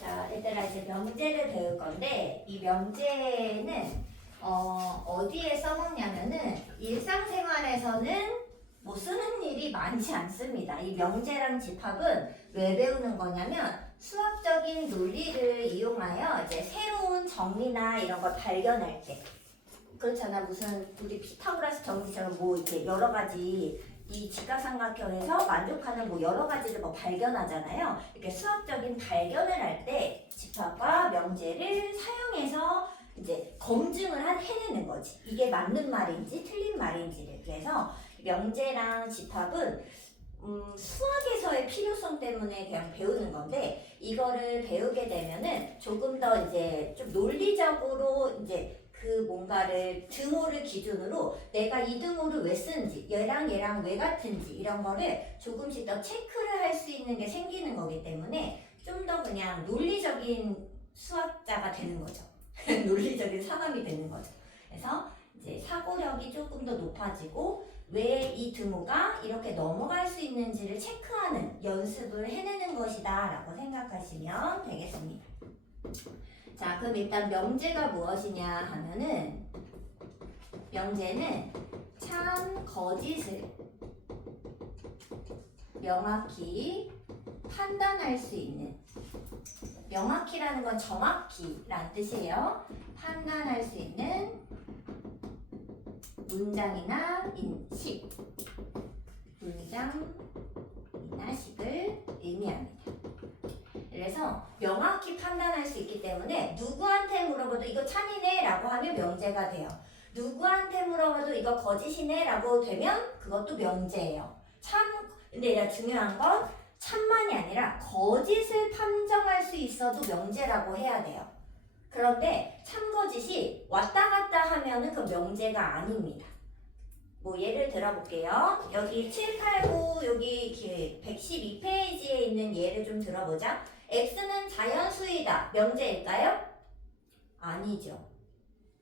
자, 얘들아 이제 명제를 배울 건데 이 명제는 어디에 써먹냐면은 일상생활에서는 뭐 쓰는 일이 많지 않습니다. 이 명제랑 집합은 왜 배우는 거냐면 수학적인 논리를 이용하여 이제 새로운 정리나 이런 걸 발견할 때 그렇잖아. 무슨 우리 피타고라스 정리처럼 뭐 이렇게 여러 가지 이 직각삼각형에서 만족하는 뭐 여러 가지를 뭐 발견하잖아요. 이렇게 수학적인 발견을 할 때 집합과 명제를 사용해서 이제 검증을 해내는 거지. 이게 맞는 말인지 틀린 말인지를. 그래서 명제랑 집합은 수학에서의 필요성 때문에 그냥 배우는 건데 이거를 배우게 되면은 조금 더 이제 좀 논리적으로 이제 그 뭔가를 등호를 기준으로 내가 이 등호를 왜 쓰는지 얘랑 왜 같은지 이런 거를 조금씩 더 체크를 할 수 있는 게 생기는 거기 때문에 좀 더 그냥 논리적인 수학자가 되는 거죠. 논리적인 사람이 되는 거죠. 그래서 이제 사고력이 조금 더 높아지고 왜 이 등호가 이렇게 넘어갈 수 있는지를 체크하는 연습을 해내는 것이다 라고 생각하시면 되겠습니다. 자, 그럼 일단 명제가 무엇이냐 하면은 명제는 참 거짓을 명확히 판단할 수 있는 명확히라는 건 정확히라는 뜻이에요. 판단할 수 있는 문장이나 식 문장이나 식을 의미합니다. 그래서 명확히 판단할 수 있기 때문에 누구한테 물어봐도 이거 참이네 라고 하면 명제가 돼요. 누구한테 물어봐도 이거 거짓이네 라고 되면 그것도 명제예요. 근데 중요한 건 참만이 아니라 거짓을 판정할 수 있어도 명제라고 해야 돼요. 그런데 참거짓이 왔다 갔다 하면은 그 명제가 아닙니다. 뭐 예를 들어볼게요. 여기 7, 8, 9 여기 112페이지에 있는 예를 좀 들어보자. x는 자연수이다. 명제일까요? 아니죠.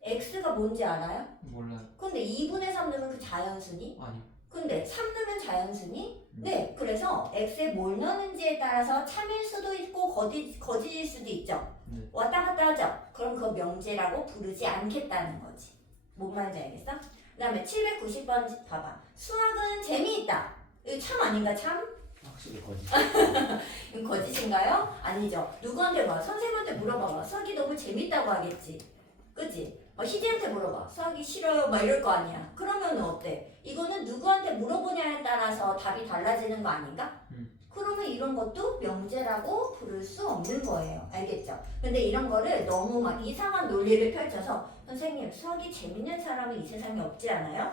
x가 뭔지 알아요? 몰라요. 근데 2분의 3 넣으면 그 자연수니? 아니요. 근데 3 넣으면 자연수니? 네. 그래서 x에 뭘 넣는지에 따라서 참일 수도 있고 거짓일 수도 있죠. 네. 왔다 갔다 하죠. 그럼 그거 명제라고 부르지 않겠다는 거지. 뭔 말인지 알겠어? 그 다음에 790번 봐봐. 수학은 재미있다. 이거 참 아닌가 참? 확실히 거짓. 이건 거짓인가요? 아니죠. 누구한테 봐? 선생님한테 물어봐봐. 수학이 너무 재밌다고 하겠지. 그치? 희재한테 물어봐. 수학이 싫어요. 막 이럴 거 아니야. 그러면 어때? 이거는 누구한테 물어보냐에 따라서 답이 달라지는 거 아닌가? 그러면 이런 것도 명제라고 부를 수 없는 거예요. 알겠죠? 근데 이런 거를 너무 막 이상한 논리를 펼쳐서 선생님 수학이 재밌는 사람은 이 세상에 없지 않아요?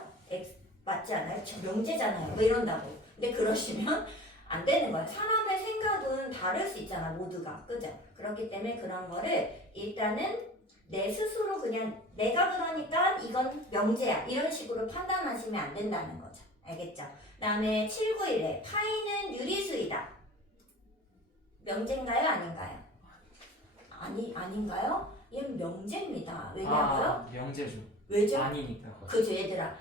맞지 않아요? 명제잖아요. 뭐 이런다고. 근데 그러시면 안 되는 거야. 사람의 생각은 다를 수 있잖아. 모두가. 그죠? 그렇기 때문에 그런 거를 일단은 내 스스로 그냥 내가 그러니까 이건 명제야. 이런 식으로 판단하시면 안 된다는 거죠. 알겠죠? 그 다음에 791에 파이는 유리수이다. 명제인가요? 아닌가요? 아닌가요? 얘는 명제입니다. 왜냐고요? 명제죠. 왜죠? 아니니까. 그죠 얘들아.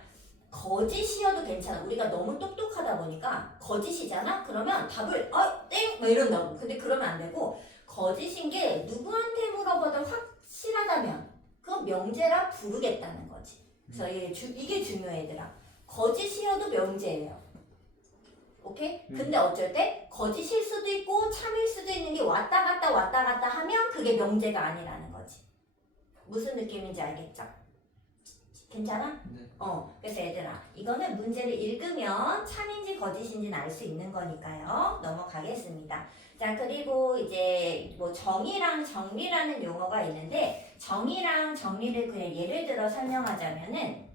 거짓이어도 괜찮아. 우리가 너무 똑똑하다 보니까 거짓이잖아? 그러면 답을 땡! 막 이런다고. 근데 그러면 안 되고 거짓인 게 누구한테 물어봐도 확실하다면 그건 명제라 부르겠다는 거지. 그래서 이게 중요해 얘들아. 거짓이어도 명제예요. 오케이? 근데 어쩔 때 거짓일 수도 있고 참일 수도 있는 게 왔다 갔다 하면 그게 명제가 아니라는 거지. 무슨 느낌인지 알겠죠? 괜찮아? 네. 그래서 얘들아 이거는 문제를 읽으면 참인지 거짓인지는 알 수 있는 거니까요. 넘어가겠습니다. 자, 그리고 이제 뭐 정의랑 정리라는 용어가 있는데 정의랑 정리를 그냥 예를 들어 설명하자면은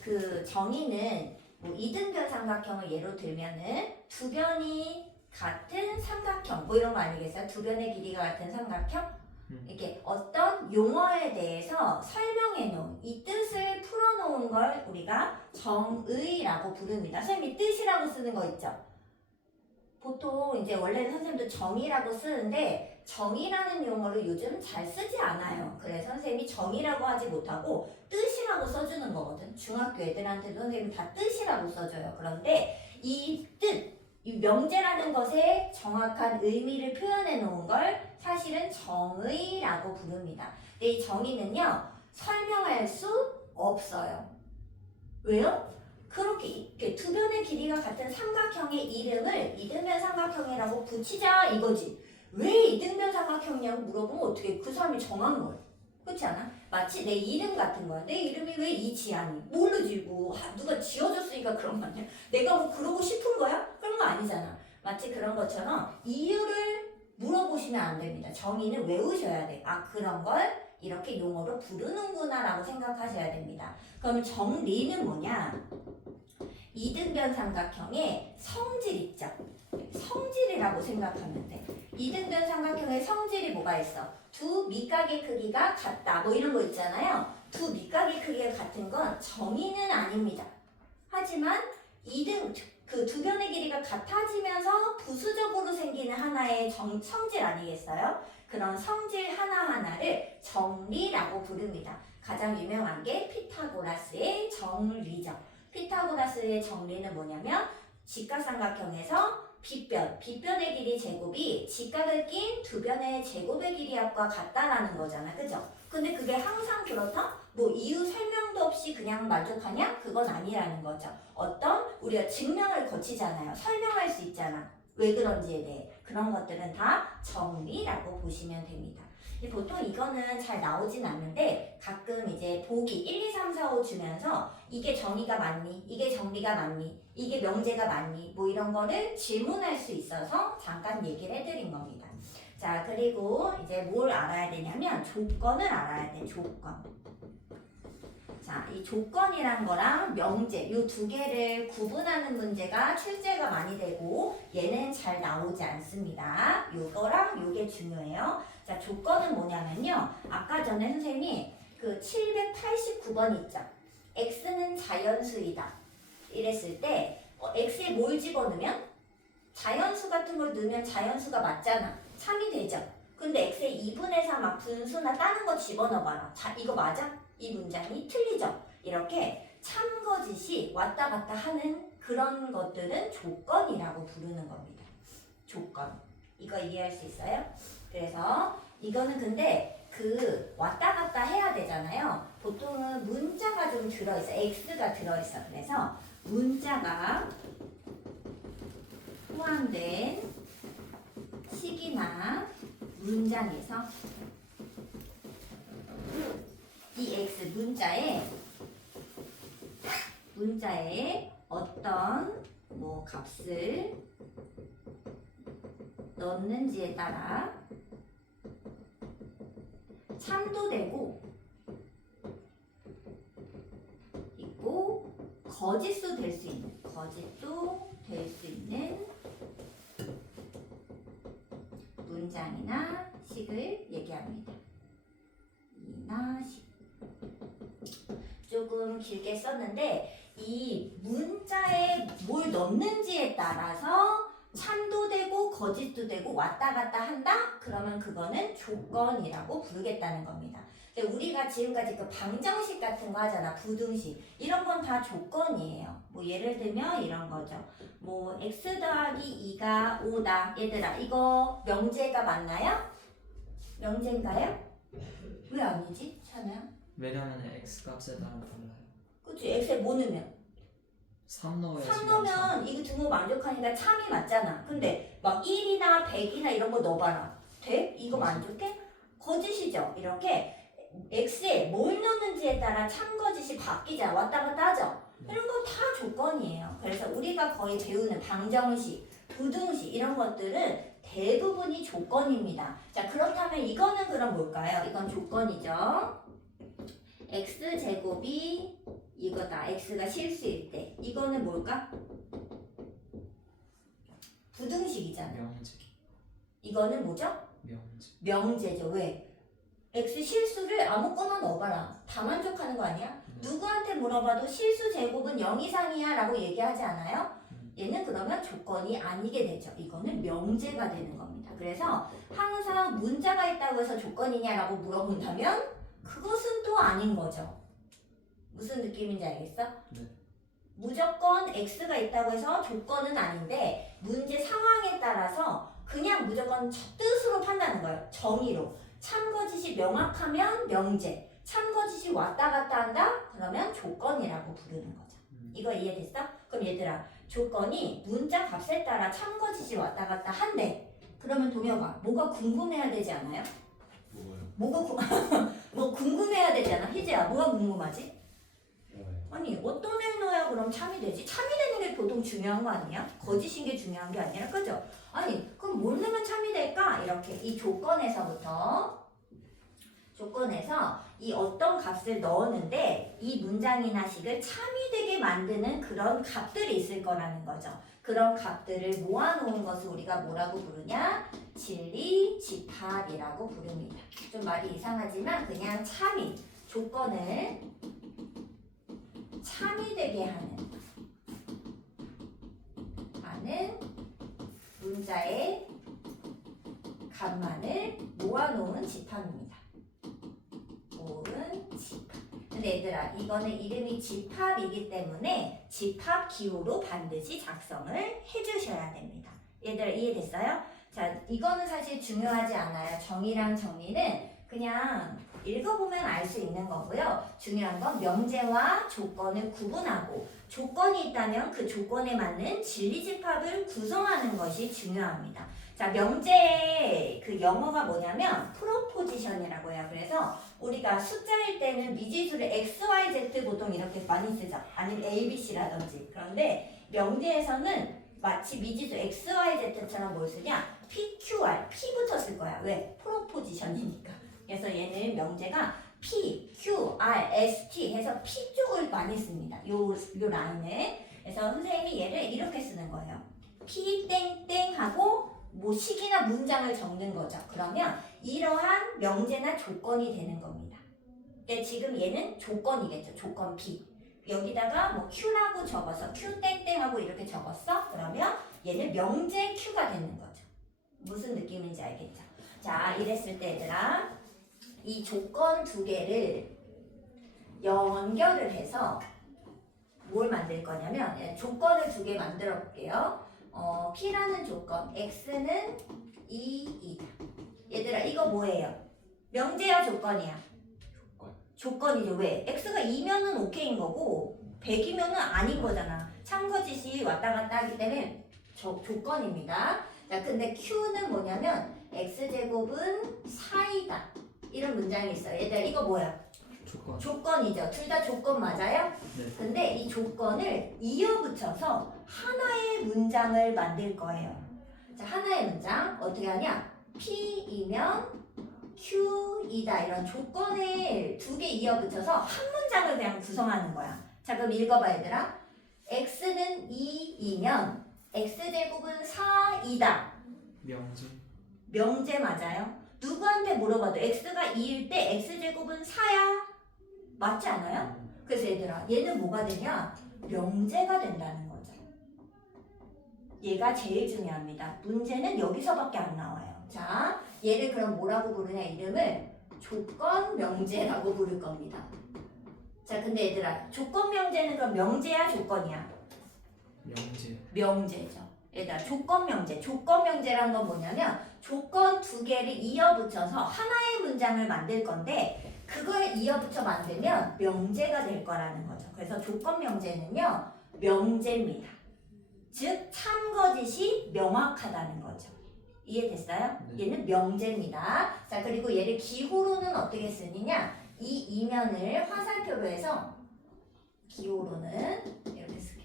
그 정의는 뭐 이등변 삼각형을 예로 들면은 두 변이 같은 삼각형 뭐 이런 거 아니겠어요? 두 변의 길이가 같은 삼각형? 이렇게 어떤 용어에 대해서 설명해 놓은 이 뜻을 풀어놓은 걸 우리가 정의라고 부릅니다. 선생님이 뜻이라고 쓰는 거 있죠? 보통 이제 원래는 선생님도 정의라고 쓰는데 정의라는 용어를 요즘 잘 쓰지 않아요. 그래서 선생님이 정의라고 하지 못하고 뜻이라고 써주는 거거든. 중학교 애들한테도 선생님이 다 뜻이라고 써줘요. 그런데 이 뜻, 이 명제라는 것의 정확한 의미를 표현해 놓은 걸 사실은 정의라고 부릅니다. 근데 이 정의는요, 설명할 수 없어요. 왜요? 그렇게 이렇게 두 변의 길이가 같은 삼각형의 이름을 이등변 삼각형이라고 붙이자 이거지. 왜 이등변 삼각형이냐고 물어보면 어떻게 그 사람이 정한 거예요. 그렇지 않아? 마치 내 이름 같은 거야. 내 이름이 왜 이지안이? 모르지 뭐. 누가 지어줬으니까 그런 거 아니야? 내가 뭐 그러고 싶은 거야? 그런 거 아니잖아. 마치 그런 것처럼 이유를 물어보시면 안 됩니다. 정의는 외우셔야 돼. 아, 그런 걸 이렇게 용어로 부르는구나 라고 생각하셔야 됩니다. 그럼 정리는 뭐냐? 이등변 삼각형의 성질 있죠? 성질이라고 생각하면 돼. 이등변 삼각형의 성질이 뭐가 있어? 두 밑각의 크기가 같다. 뭐 이런 거 있잖아요. 두 밑각의 크기가 같은 건 정의는 아닙니다. 하지만 그 두 변의 길이가 같아지면서 부수적으로 생기는 하나의 성질 아니겠어요? 그런 성질 하나하나를 정리라고 부릅니다. 가장 유명한 게 피타고라스의 정리죠. 피타고라스의 정리는 뭐냐면 직각삼각형에서 빗변의 길이 제곱이 직각을 낀 두 변의 제곱의 길이 합과 같다라는 거잖아. 그죠? 근데 그게 항상 그렇다? 뭐 이유 설명도 없이 그냥 만족하냐? 그건 아니라는 거죠. 어떤 우리가 증명을 거치잖아요. 설명할 수 있잖아. 왜 그런지에 대해. 그런 것들은 다 정리라고 보시면 됩니다. 보통 이거는 잘 나오진 않는데 가끔 이제 보기 1, 2, 3, 4, 5 주면서 이게 정의가 맞니? 이게 정리가 맞니? 이게 명제가 맞니? 뭐 이런 거를 질문할 수 있어서 잠깐 얘기를 해드린 겁니다. 자, 그리고 이제 뭘 알아야 되냐면 조건을 알아야 돼. 조건. 자, 이 조건이란 거랑 명제 이 두 개를 구분하는 문제가 출제가 많이 되고 얘는 잘 나오지 않습니다. 요거랑 요게 중요해요. 자, 조건은 뭐냐면요. 아까 전에 선생님이 그 789번 있죠. x는 자연수이다. 이랬을 때 x에 뭘 집어넣으면 자연수 같은 걸 넣으면 자연수가 맞잖아. 참이 되죠. 근데 x에 2분의 3 막 분수나 다른 거 집어넣어봐라. 자, 이거 맞아? 이 문장이 틀리죠. 이렇게 참거짓이 왔다 갔다 하는 그런 것들은 조건이라고 부르는 겁니다. 조건. 이거 이해할 수 있어요? 그래서 이거는 근데 그 왔다 갔다 해야 되잖아요. 보통은 문자가 좀 들어있어. x가 들어있어. 그래서 문자가 포함된 식이나 문장에서 이 x 문자에 어떤 뭐 값을 넣는지에 따라 참도 되고 있고 거짓도 될 수 있는 문장이나 식을 얘기합니다. 이나 식. 조금 길게 썼는데 이 문자에 뭘 넣는지에 따라서 참도 되고 거짓도 되고 왔다 갔다 한다? 그러면 그거는 조건이라고 부르겠다는 겁니다. 근데 우리가 지금까지 그 방정식 같은 거 하잖아. 부등식. 이런 건 다 조건이에요. 뭐 예를 들면 이런 거죠. 뭐 x 더하기 2가 5다. 얘들아 이거 명제가 맞나요? 명제인가요? 왜 아니지? 찬아야? 왜냐면 x 값에 따라 달라요. 그치? x에 뭐 넣으면? 3 넣어야지. 3 넣으면 이거 등호 만족하니까 참이 맞잖아. 근데 막 1이나 100이나 이런 거 넣어봐라. 돼? 이거 만족해? 거짓이죠. 이렇게 x에 뭘 넣는지에 따라 참 거짓이 바뀌잖아. 왔다 갔다 하죠. 이런 거 다 조건이에요. 그래서 우리가 거의 배우는 방정식, 부등식 이런 것들은 대부분이 조건입니다. 자, 그렇다면 이거는 그럼 뭘까요? 이건 조건이죠. x제곱이 이거다. x가 실수일 때. 이거는 뭘까? 부등식이잖아. 명제. 이거는 뭐죠? 명제. 명제죠. 왜? x 실수를 아무거나 넣어봐라. 다 만족하는 거 아니야? 누구한테 물어봐도 실수 제곱은 0 이상이야 라고 얘기하지 않아요? 얘는 그러면 조건이 아니게 되죠. 이거는 명제가 되는 겁니다. 그래서 항상 문자가 있다고 해서 조건이냐라고 물어본다면 그것은 또 아닌 거죠. 무슨 느낌인지 알겠어? 네. 무조건 x가 있다고 해서 조건은 아닌데 문제 상황에 따라서 그냥 무조건 뜻으로 판다는 거예요. 정의로. 참거짓이 명확하면 명제, 참거짓이 왔다 갔다 한다? 그러면 조건이라고 부르는 거죠. 이거 이해됐어? 그럼 얘들아, 조건이 문자 값에 따라 참거짓이 왔다 갔다 한대. 그러면 동혁아, 뭐가 궁금해야 되지 않아요? 뭐가요? 뭐 궁금해야 되잖아. 희재야, 뭐가 궁금하지? 뭐가요? 아니, 어떤 애 넣어야 그럼 참이 되지? 참이 되는 게 보통 중요한 거 아니야? 거짓인 게 중요한 게 아니라, 그죠? 아니, 그럼 뭘 넣으면 참이 될까? 이렇게 이 조건에서 이 어떤 값을 넣었는데 이 문장이나 식을 참이 되게 만드는 그런 값들이 있을 거라는 거죠. 그런 값들을 모아놓은 것을 우리가 뭐라고 부르냐? 진리 집합이라고 부릅니다. 좀 말이 이상하지만 그냥 참이, 조건을 참이 되게 하는 문자의 값만을 모아놓은 집합입니다. 모은 집합. 근데 얘들아, 이거는 이름이 집합이기 때문에 집합 기호로 반드시 작성을 해주셔야 됩니다. 얘들아, 이해됐어요? 자, 이거는 사실 중요하지 않아요. 정의랑 정의는 그냥 읽어보면 알 수 있는 거고요. 중요한 건 명제와 조건을 구분하고 조건이 있다면 그 조건에 맞는 진리집합을 구성하는 것이 중요합니다. 자, 명제의 그 영어가 뭐냐면 프로포지션이라고 해요. 그래서 우리가 숫자일 때는 미지수를 x, y, z 보통 이렇게 많이 쓰죠. 아니면 a, b, c라든지. 그런데 명제에서는 마치 미지수 x, y, z처럼 뭘 쓰냐? p, q, r, p부터 쓸 거야. 왜? 프로포지션이니까. 그래서 얘는 명제가 p, q, r, s, t 해서 p 쪽을 많이 씁니다. 요 라인을. 그래서 선생님이 얘를 이렇게 쓰는 거예요. p 땡땡 하고 뭐 식이나 문장을 적는 거죠. 그러면 이러한 명제나 조건이 되는 겁니다. 그러니까 지금 얘는 조건이겠죠. 조건 p. 여기다가 뭐 q라고 적어서 q 땡땡하고 이렇게 적었어? 그러면 얘는 명제 q가 되는 거죠. 무슨 느낌인지 알겠죠? 자, 이랬을 때 얘들아, 이 조건 두 개를 연결을 해서 뭘 만들 거냐면 조건을 두 개 만들어 볼게요. P라는 조건, X는 2이다. 얘들아, 이거 뭐예요? 명제야, 조건이야? 조건이죠. 왜? X가 2면은 오케이인 거고 100이면은 아닌 거잖아. 참거짓이 왔다 갔다 하기 때문에 조건입니다. 자, 근데 Q는 뭐냐면 X제곱은 4이다. 이런 문장이 있어요. 얘들아, 이거 뭐야? 조건. 조건이죠. 둘 다 조건 맞아요? 네. 근데 이 조건을 이어붙여서 하나의 문장을 만들 거예요. 자, 하나의 문장 어떻게 하냐? P이면 Q이다. 이런 조건을 두 개 이어붙여서 한 문장을 그냥 구성하는 거야. 자, 그럼 읽어봐 얘들아. X는 2이면 X제곱은 4이다. 명제. 명제 맞아요? 누구한테 물어봐도 X가 2일 때 X제곱은 4야. 맞지 않아요? 그래서 얘들아, 얘는 뭐가 되냐? 명제가 된다는 거죠. 얘가 제일 중요합니다. 문제는 여기서밖에 안 나와요. 자, 얘를 그럼 뭐라고 부르냐? 이름을 조건 명제라고 부를 겁니다. 자, 근데 얘들아, 조건 명제는 그럼 명제야, 조건이야? 명제. 명제죠. 얘들아, 조건 명제. 조건 명제란 건 뭐냐면 조건 두 개를 이어붙여서 하나의 문장을 만들 건데 그걸 이어붙여 만들면 명제가 될 거라는 거죠. 그래서 조건 명제는요, 명제입니다. 즉 참거짓이 명확하다는 거죠. 이해됐어요? 네. 얘는 명제입니다. 자, 그리고 얘를 기호로는 어떻게 쓰느냐? 이 이면을 화살표로 해서 기호로는 이렇게 쓰게.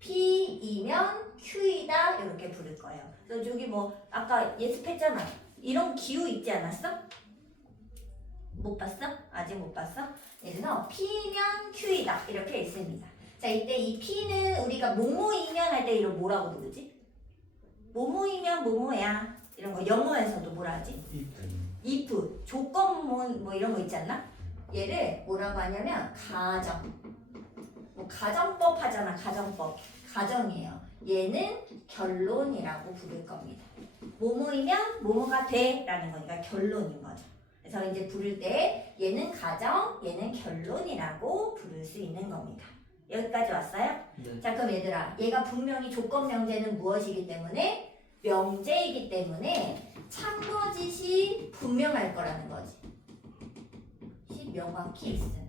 P이면 Q이다 이렇게 부를 거예요. 그래서 여기 뭐 아까 예습했잖아. 이런 기호 있지 않았어? 못 봤어? 아직 못 봤어? 그래서 P면 Q이다 이렇게 있습니다. 자, 이때 이 P는 우리가 뭐뭐이면 할 때 이런 뭐라고 부르지? 뭐뭐이면 뭐뭐야 이런 거 영어에서도 뭐라 하지? if, 조건 뭐 이런 거 있지 않나? 얘를 뭐라고 하냐면 가정. 뭐 가정법 하잖아. 가정법. 가정이에요. 얘는 결론이라고 부를 겁니다. 뭐뭐이면 뭐뭐가 돼 라는 거니까 결론인 거죠. 그래서 이제 부를 때 얘는 가정, 얘는 결론이라고 부를 수 있는 겁니다. 여기까지 왔어요? 네. 자, 그럼 얘들아, 얘가 분명히 조건 명제는 무엇이기 때문에? 명제이기 때문에 참거짓이 분명할 거라는 거지. 시 명확히 있음.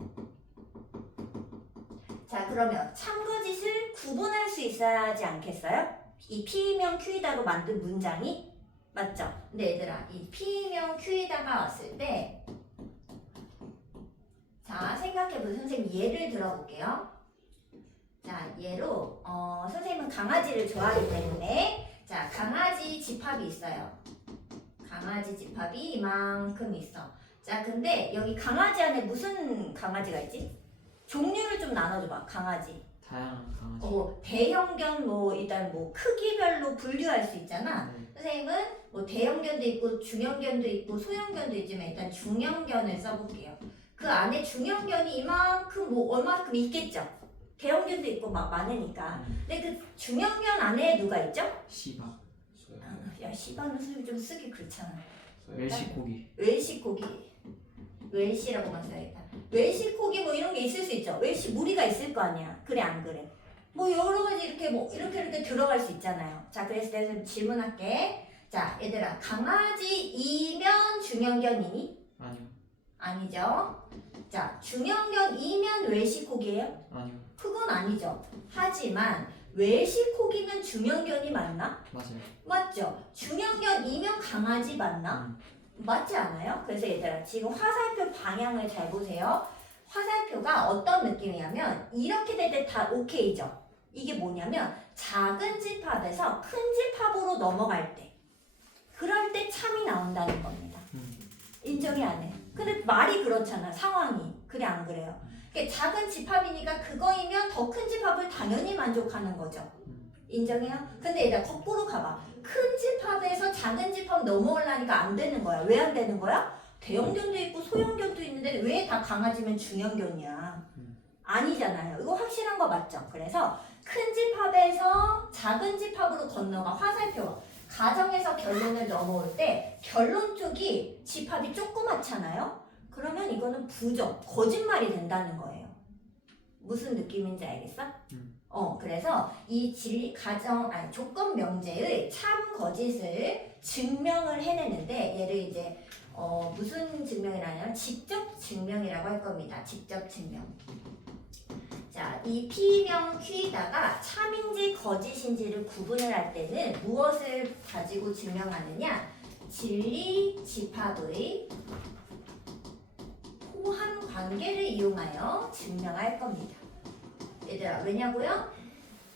자, 그러면 참거짓을 구분할 수 있어야 하지 않겠어요? 이 P명 Q이다로 만든 문장이 맞죠? 근데 얘들아, 이 P명 Q이다가 왔을 때 자, 생각해보세요. 선생님 예를 들어볼게요. 자, 예로 선생님은 강아지를 좋아하기 때문에 자, 강아지 집합이 있어요. 강아지 집합이 이만큼 있어. 자, 근데 여기 강아지 안에 무슨 강아지가 있지? 종류를 좀 나눠줘봐. 강아지. 다양한 강아지. 뭐 대형견 뭐 일단 뭐 크기별로 분류할 수 있잖아. 네. 선생님은 뭐 대형견도 있고 중형견도 있고 소형견도 있지만 일단 중형견을 써볼게요. 그 안에 중형견이 이만큼 뭐 얼마큼 있겠죠. 대형견도 있고 막 많으니까. 근데 그 중형견 안에 누가 있죠? 시바. 야, 시바는 선생님 좀 쓰기 그렇잖아. 멸치고기. 웰시고기. 웰시라고만 써야겠다. 웰시고기 뭐 이런 게 있을 수 있죠. 웰시 무리가 있을 거 아니야. 그래 안 그래? 뭐 여러 가지 이렇게 뭐 이렇게 들어갈 수 있잖아요. 자, 그래서 내가 좀 질문할게. 자, 얘들아, 강아지이면 중형견이니? 아니요. 아니죠. 자, 중형견이면 웰시코기예요? 아니요. 그건 아니죠. 하지만 웰시코기면 중형견이 맞나? 맞아요. 맞죠. 중형견이면 강아지 맞나? 맞지 않아요? 그래서 얘들아, 지금 화살표 방향을 잘 보세요. 화살표가 어떤 느낌이냐면 이렇게 될 때 다 오케이죠. 이게 뭐냐면 작은 집합에서 큰 집합으로 넘어갈 때, 그럴 때 참이 나온다는 겁니다. 인정이 안 해. 근데 말이 그렇잖아, 상황이. 그래 안 그래요? 그러니까 작은 집합이니까 그거이면 더 큰 집합을 당연히 만족하는 거죠. 인정해요? 근데 얘들아, 거꾸로 가봐. 큰 집합에서 작은 집합 넘어오려니까 안 되는 거야. 왜 안 되는 거야? 대형견도 있고 소형견도 있는데 왜 다 강아지면 중형견이야? 아니잖아요. 이거 확실한 거 맞죠? 그래서 큰 집합에서 작은 집합으로 건너가. 화살표. 가정에서 결론을 넘어올 때 결론 쪽이 집합이 조그맣잖아요? 그러면 이거는 부정, 거짓말이 된다는 거예요. 무슨 느낌인지 알겠어? 그래서 이 조건 명제의 참 거짓을 증명을 해내는데 얘를 이제 무슨 증명이라냐면 직접 증명이라고 할 겁니다. 직접 증명. 자, 이 P명 Q에다가 참인지 거짓인지를 구분을 할 때는 무엇을 가지고 증명하느냐? 진리 집합의 호환 관계를 이용하여 증명할 겁니다. 얘들아, 왜냐고요?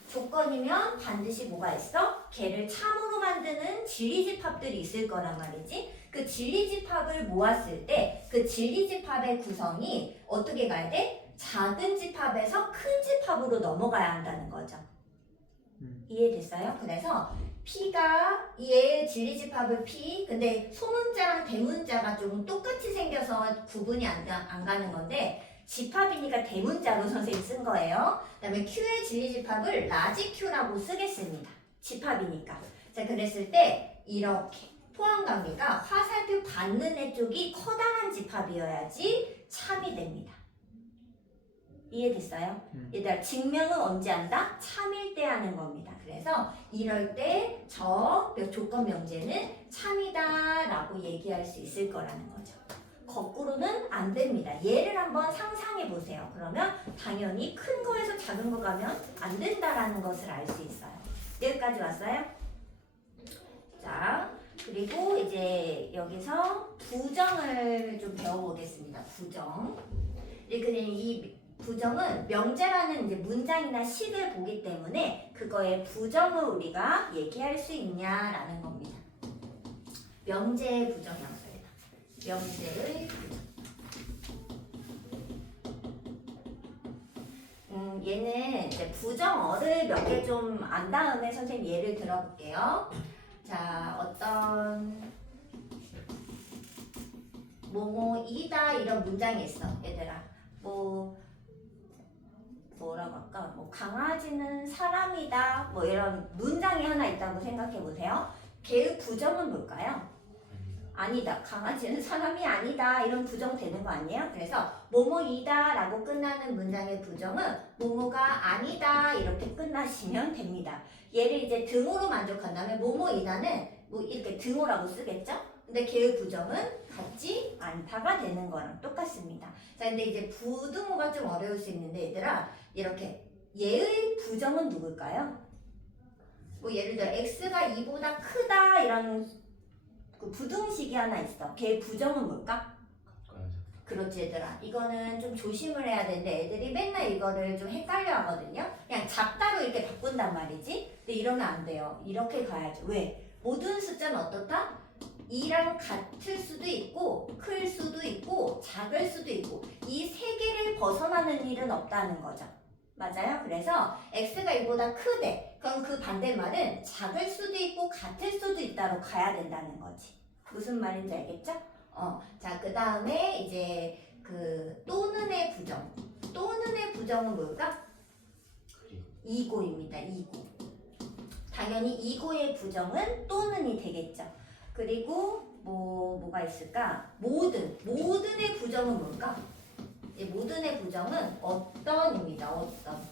조건이면 반드시 뭐가 있어? 걔를 참으로 만드는 진리 집합들이 있을 거란 말이지. 그 진리 집합을 모았을 때 그 진리 집합의 구성이 어떻게 가야 돼? 작은 집합에서 큰 집합으로 넘어가야 한다는 거죠. 이해됐어요? 그래서 P가 얘의 진리 집합을 P, 근데 소문자랑 대문자가 좀 똑같이 생겨서 구분이 안 가는 건데 집합이니까 대문자로 선생님이 쓴 거예요. 그 다음에 Q의 진리 집합을 라지 Q라고 쓰겠습니다. 집합이니까. 자, 그랬을 때 이렇게 포함관계가 화살표 받는 애 쪽이 커다란 집합이어야지 참이 됩니다. 이해됐어요? 얘들아, 증명은 언제 한다? 참일 때 하는 겁니다. 그래서 이럴 때 저 조건 명제는 참이다 라고 얘기할 수 있을 거라는 거죠. 거꾸로는 안 됩니다. 얘를 한번 상상해 보세요. 그러면 당연히 큰 거에서 작은 거 가면 안 된다라는 것을 알 수 있어요. 여기까지 왔어요? 자, 그리고 이제 여기서 부정을 좀 배워보겠습니다. 부정. 이 부정은 명제라는 이제 문장이나 식을 보기 때문에 그거의 부정을 우리가 얘기할 수 있냐라는 겁니다. 명제의 부정이라고 써야겠다. 명제의 부정. 얘는 이제 부정어를 몇 개 좀 안 다음에 선생님 예를 들어볼게요. 자, 어떤 뭐뭐이다 이런 문장이 있어, 얘들아. 뭐라고 할까? 강아지는 사람이다. 이런 문장이 하나 있다고 생각해 보세요. 걔의 부정은 뭘까요? 아니다. 강아지는 사람이 아니다. 이런 부정 되는 거 아니에요? 그래서 뭐뭐이다 라고 끝나는 문장의 부정은 뭐뭐가 아니다 이렇게 끝나시면 됩니다. 얘를 이제 등호로 만족한다면 뭐뭐이다는 뭐 이렇게 등호라고 쓰겠죠? 근데 걔의 부정은 같지 않다가 되는 거랑 똑같습니다. 자, 근데 이제 부등호가 좀 어려울 수 있는데 얘들아 이렇게 얘의 부정은 누굴까요? 뭐 예를 들어 x가 2보다 크다 이런 그 부등식이 하나 있어. 걔 부정은 뭘까? 그렇지 얘들아. 이거는 좀 조심을 해야 되는데 애들이 맨날 이거를 좀 헷갈려 하거든요. 그냥 작다로 이렇게 바꾼단 말이지. 근데 이러면 안 돼요. 이렇게 가야죠. 왜? 모든 숫자는 어떻다? 2랑 같을 수도 있고 클 수도 있고 작을 수도 있고 이 세 개를 벗어나는 일은 없다는 거죠. 맞아요? 그래서 x가 2보다 크대. 그럼 그 반대말은 작을 수도 있고 같을 수도 있다로 가야 된다는 거지. 무슨 말인지 알겠죠? 자, 그 다음에 이제 그 또는의 부정. 또는의 부정은 뭘까? 이고입니다. 이고. 당연히 이고의 부정은 또는이 되겠죠. 그리고 뭐가 있을까? 모든의 부정은 뭘까? 모든의 부정은 어떤입니다. 어떤.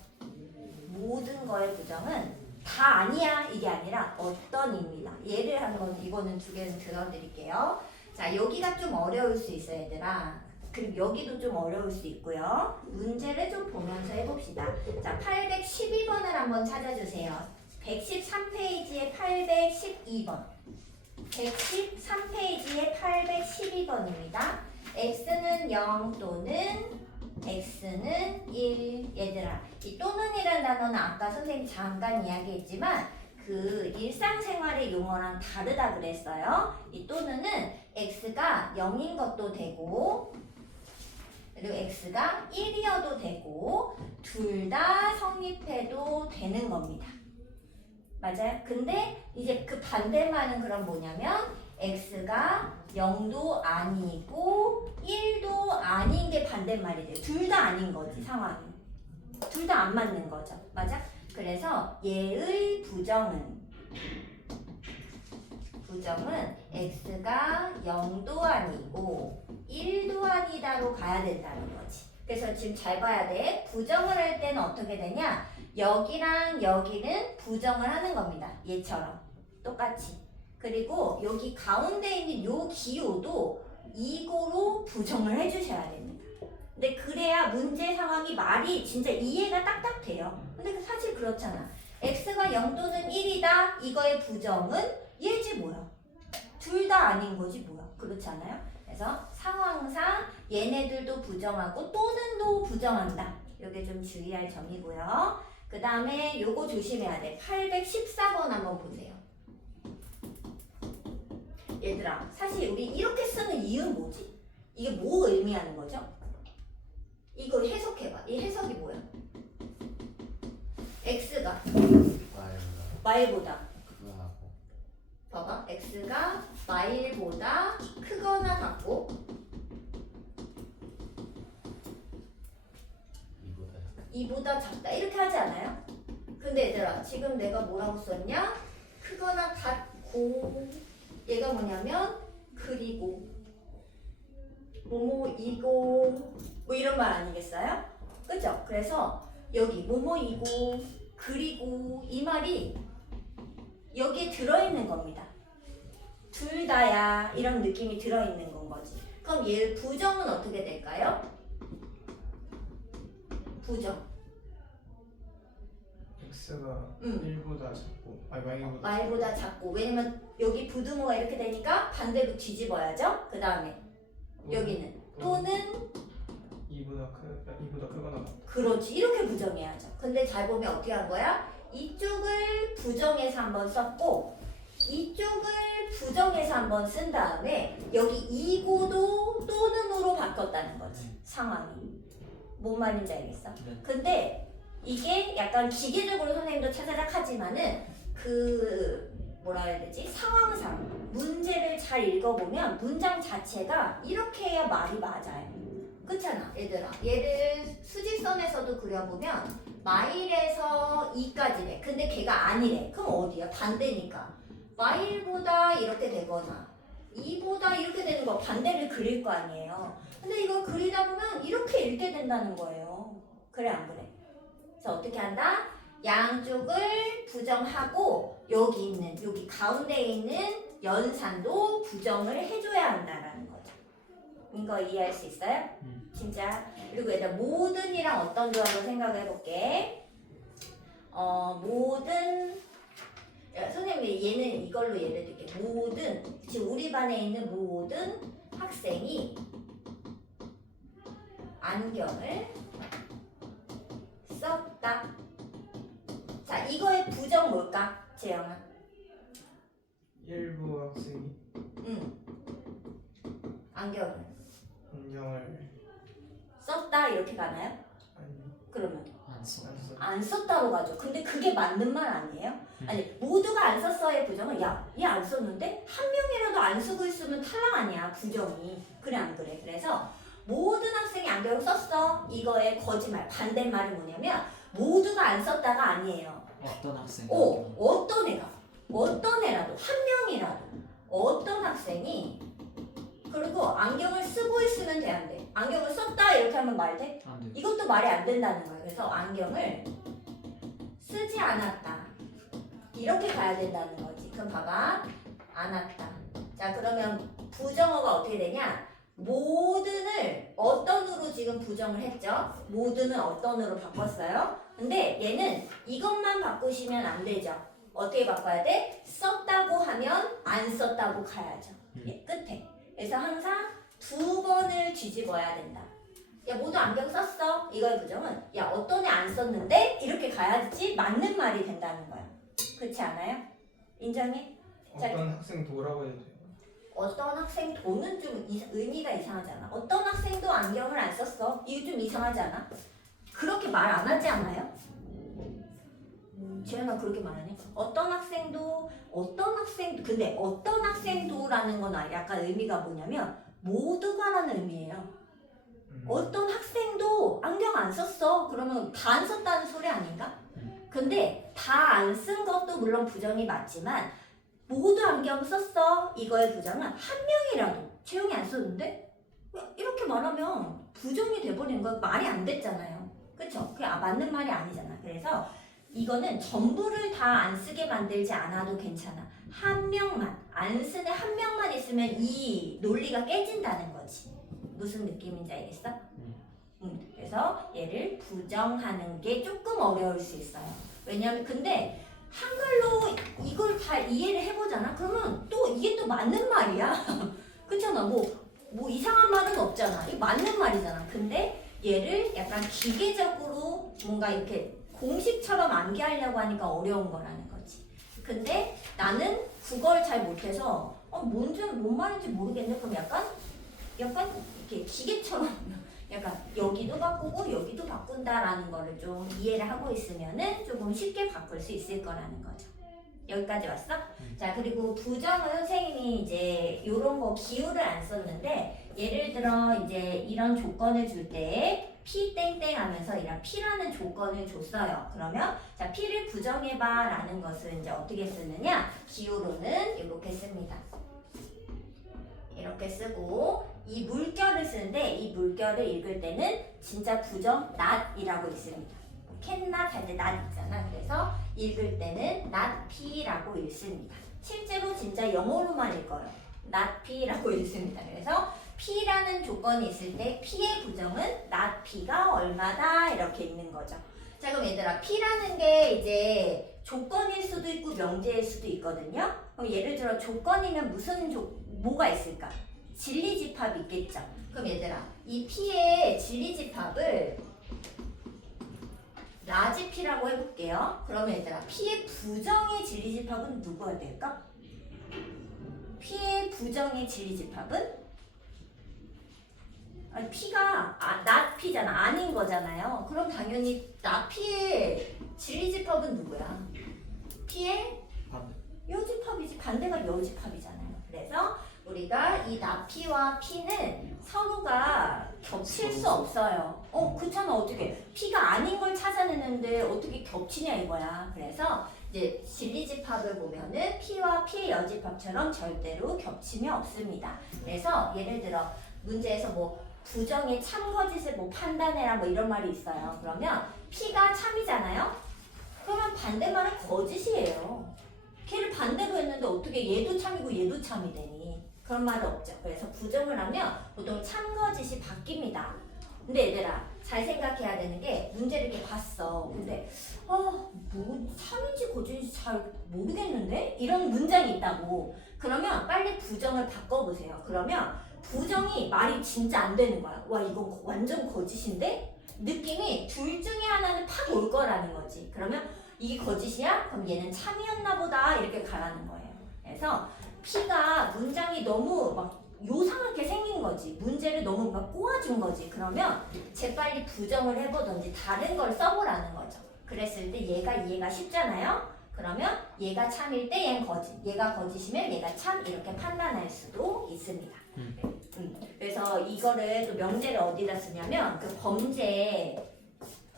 모든 거의 부정은 다 아니야 이게 아니라 어떤입니다. 예를 하는 이거는 두 개는 들어드릴게요. 자, 여기가 좀 어려울 수 있어요, 얘들아. 그리고 여기도 좀 어려울 수 있고요. 문제를 좀 보면서 해봅시다. 자, 812번을 한번 찾아주세요. 113페이지에 812번. 113페이지에 812번입니다. x는 0 또는 x는 1. 얘들아, 이 또는이라는 단어는 아까 선생님이 잠깐 이야기했지만 그 일상생활의 용어랑 다르다 그랬어요. 이 또는은 x가 0인 것도 되고 그리고 x가 1이어도 되고 둘 다 성립해도 되는 겁니다. 맞아요? 근데 이제 그 반대말은 그럼 뭐냐면 x가 0도 아니고 1도 아닌 게 반대말이 돼요. 둘 다 아닌 거지 상황이. 둘 다 안 맞는 거죠. 맞아? 그래서 얘의 부정은 x가 0도 아니고 1도 아니다로 가야 된다는 거지. 그래서 지금 잘 봐야 돼. 부정을 할 때는 어떻게 되냐? 여기랑 여기는 부정을 하는 겁니다. 얘처럼 똑같이. 그리고 여기 가운데 있는 요 기호도 이거로 부정을 해주셔야 됩니다. 근데 그래야 문제 상황이 말이 진짜 이해가 딱딱 돼요. 근데 사실 그렇잖아. x가 0 또는 1이다. 이거의 부정은 얘지 뭐야. 둘 다 아닌 거지 뭐야. 그렇지 않아요? 그래서 상황상 얘네들도 부정하고 또는도 부정한다. 이게 좀 주의할 점이고요. 그 다음에 요거 조심해야 돼. 814번 한번 보세요. 얘들아, 사실 우리 이렇게 쓰는 이유는 뭐지? 이게 뭐 의미하는 거죠? 이거 해석해봐. 이 해석이 뭐야? x가 마일보다 봐봐. x가 마일보다 크거나 같고 이보다 작다 이렇게 하지 않아요? 근데 얘들아 지금 내가 뭐라고 썼냐? 크거나 같고 얘가 뭐냐면 그리고 뭐뭐이고 뭐 이런 말 아니겠어요? 그죠? 그래서 여기 뭐뭐이고 그리고 이 말이 여기에 들어있는 겁니다. 둘 다야 이런 느낌이 들어있는 건 거지. 그럼 얘 부정은 어떻게 될까요? 부정. x가 1보다 작고 y보다 작고. 왜냐면 여기 부등호가 이렇게 되니까 반대로 뒤집어야죠. 그 다음에 여기는 또는 2보다 크거나 같다. 그렇지. 이렇게 부정해야죠. 근데 잘 보면 어떻게 한 거야? 이쪽을 부정해서 한번 썼고 이쪽을 부정해서 한번 쓴 다음에 여기 이고도 또는으로 바꿨다는 거지. 상황이. 뭔 말인지 알겠어? 근데 이게 약간 기계적으로 선생님도 차자작 하지만은 그 뭐라 해야 되지? 상황상 문제를 잘 읽어보면 문장 자체가 이렇게 해야 말이 맞아요. 그렇잖아 얘들아. 얘를 수직선에서도 그려보면 마일에서 2까지래. 근데 걔가 아니래. 그럼 어디야? 반대니까 마일보다 이렇게 되거나 2보다 이렇게 되는 거 반대를 그릴 거 아니에요. 근데 이걸 그리다 보면 이렇게 읽게 된다는 거예요. 그래 안 그래? 그래서 어떻게 한다? 양쪽을 부정하고 여기 가운데에 있는 연산도 부정을 해줘야 한다라는 거죠. 이거 이해할 수 있어요? 진짜. 그리고 얘들아 모든이랑 어떤 조합을 생각해 볼게. 모든 선생님이 얘는 이걸로 예를 들게. 모든 지금 우리 반에 있는 모든 학생이 안경을 썼다. 자, 이거의 부정 뭘까? 재영아. 일부 학생이 안경을 안경을 썼다 이렇게 가나요? 아니 그러면 안 써. 안 써. 안 썼다고 가죠. 근데 그게 맞는 말 아니에요? 아니 모두가 안 썼어의 부정은 야, 얘 안 썼는데 한 명이라도 안 쓰고 있으면 탈락 아니야 부정이. 그래 안 그래? 그래서 모든 학생이 안경을 썼어. 이거의 거짓말 반대말이 뭐냐면 모두가 안 썼다가 아니에요. 어떤 학생? 어떤 애라도 한 명이라도 어떤 학생이 그리고 안경을 쓰고 있으면 돼 안 돼? 안경을 썼다 이렇게 하면 말 돼? 안 돼. 이것도 말이 안 된다는 거예요. 그래서 안경을 쓰지 않았다 이렇게 가야 된다는 거지. 그럼 봐봐. 않았다. 자 그러면 부정어가 어떻게 되냐? 모든을 어떤으로 지금 부정을 했죠? 모든은 어떤으로 바꿨어요? 근데 얘는 이것만 바꾸시면 안 되죠. 어떻게 바꿔야 돼? 썼다고 하면 안 썼다고 가야죠. 얘 끝에. 그래서 항상 두 번을 뒤집어야 된다. 야 모두 안경 썼어. 이거의 부정은 야 어떤 애 안 썼는데 이렇게 가야지 맞는 말이 된다는 거야. 그렇지 않아요? 인정해? 어떤 학생 도라고 해도 돼요? 어떤 학생 도는 좀 의미가 이상하잖아. 어떤 학생도 안경을 안 썼어. 이거 좀 이상하지 않아? 그렇게 말 안 하지 않아요? 지연아 그렇게 말하니? 어떤 학생도 근데 어떤 학생도라는 건 약간 의미가 뭐냐면 모두가라는 의미예요. 어떤 학생도 안경 안 썼어. 그러면 다 안 썼다는 소리 아닌가? 근데 다 안 쓴 것도 물론 부정이 맞지만 모두 안경 썼어. 이거의 부정은 한 명이라도 채용이 안 썼는데 이렇게 말하면 부정이 돼버리는 건 말이 안 됐잖아요. 그쵸? 그게 맞는 말이 아니잖아. 그래서 이거는 전부를 다 안 쓰게 만들지 않아도 괜찮아. 한 명만 안 쓰는 한 명만 있으면 이 논리가 깨진다는 거지. 무슨 느낌인지 알겠어? 그래서 얘를 부정하는 게 조금 어려울 수 있어요. 왜냐면 근데 한글로 이걸 다 이해를 해보잖아. 그러면 또 이게 또 맞는 말이야. 그렇잖아. 뭐 이상한 말은 없잖아. 이거 맞는 말이잖아. 근데 얘를 약간 기계적으로 뭔가 이렇게 공식처럼 암기하려고 하니까 어려운 거라는 거지. 근데 나는 국어를 잘 못해서 뭔 말인지 모르겠네. 그럼 약간 이렇게 기계처럼 약간 여기도 바꾸고 여기도 바꾼다라는 거를 좀 이해를 하고 있으면은 조금 쉽게 바꿀 수 있을 거라는 거죠. 여기까지 왔어? 자 그리고 부정은 선생님이 이제 요런 거 기호를 안 썼는데 예를 들어 이제 이런 조건을 줄 때 P 땡땡 하면서 이런 P라는 조건을 줬어요. 그러면 자 P를 부정해봐 라는 것을 이제 어떻게 쓰느냐 기호로는 이렇게 씁니다. 이렇게 쓰고 이 물결을 쓰는데 이 물결을 읽을 때는 진짜 부정 not이라고 있습니다. can not 할 때 not 있잖아. 그래서 읽을 때는 not P라고 읽습니다. 실제로 진짜 영어로만 읽어요. not P라고 읽습니다. 그래서 P라는 조건이 있을 때 P의 부정은 not P가 얼마다 이렇게 있는 거죠. 자 그럼 얘들아 P라는 게 이제 조건일 수도 있고 명제일 수도 있거든요. 그럼 예를 들어 조건이면 뭐가 있을까? 진리집합이 있겠죠. 그럼 얘들아 이 P의 진리집합을 라지 P라고 해볼게요. 그러면 얘들아 P의 부정의 진리집합은 누구야 될까? P의 부정의 진리집합은 아니 P가 not P잖아. 아닌 거잖아요. 그럼 당연히 not P의 진리집합은 누구야? P의 반대. 여집합이지. 반대가 여집합이잖아요. 그래서 우리가 이 not P와 P는 서로가 겹칠 수 없어요. 그렇잖아. 어떻게 P가 아닌 걸 찾아내는데 어떻게 겹치냐 이거야. 그래서 이제 진리집합을 보면은 P와 P의 여집합처럼 절대로 겹침이 없습니다. 그래서 예를 들어 문제에서 뭐 부정의 참거짓을 뭐 판단해라 뭐 이런 말이 있어요. 그러면 P가 참이잖아요. 그러면 반대말은 거짓이에요. 걔를 반대로 했는데 어떻게 얘도 참이고 얘도 참이 되니? 그런 말은 없죠. 그래서 부정을 하면 보통 참거짓이 바뀝니다. 근데 얘들아 잘 생각해야 되는 게 문제를 이렇게 봤어. 근데 뭐 참인지 거짓인지 잘 모르겠는데? 이런 문장이 있다고. 그러면 빨리 부정을 바꿔보세요. 그러면 부정이 말이 진짜 안 되는 거야. 와 이건 완전 거짓인데? 느낌이 둘 중에 하나는 팍 올 거라는 거지. 그러면 이게 거짓이야? 그럼 얘는 참이었나 보다 이렇게 가라는 거예요. 그래서 P가 문장이 너무 막 요상하게 생긴 거지. 문제를 너무 막 꼬아준 거지. 그러면 재빨리 부정을 해보든지 다른 걸 써보라는 거죠. 그랬을 때 얘가 이해가 쉽잖아요. 그러면 얘가 참일 때 얘는 거짓, 얘가 거짓이면 얘가 참 이렇게 판단할 수도 있습니다. 그래서 이거를 또 명제를 어디다 쓰냐면 그 범죄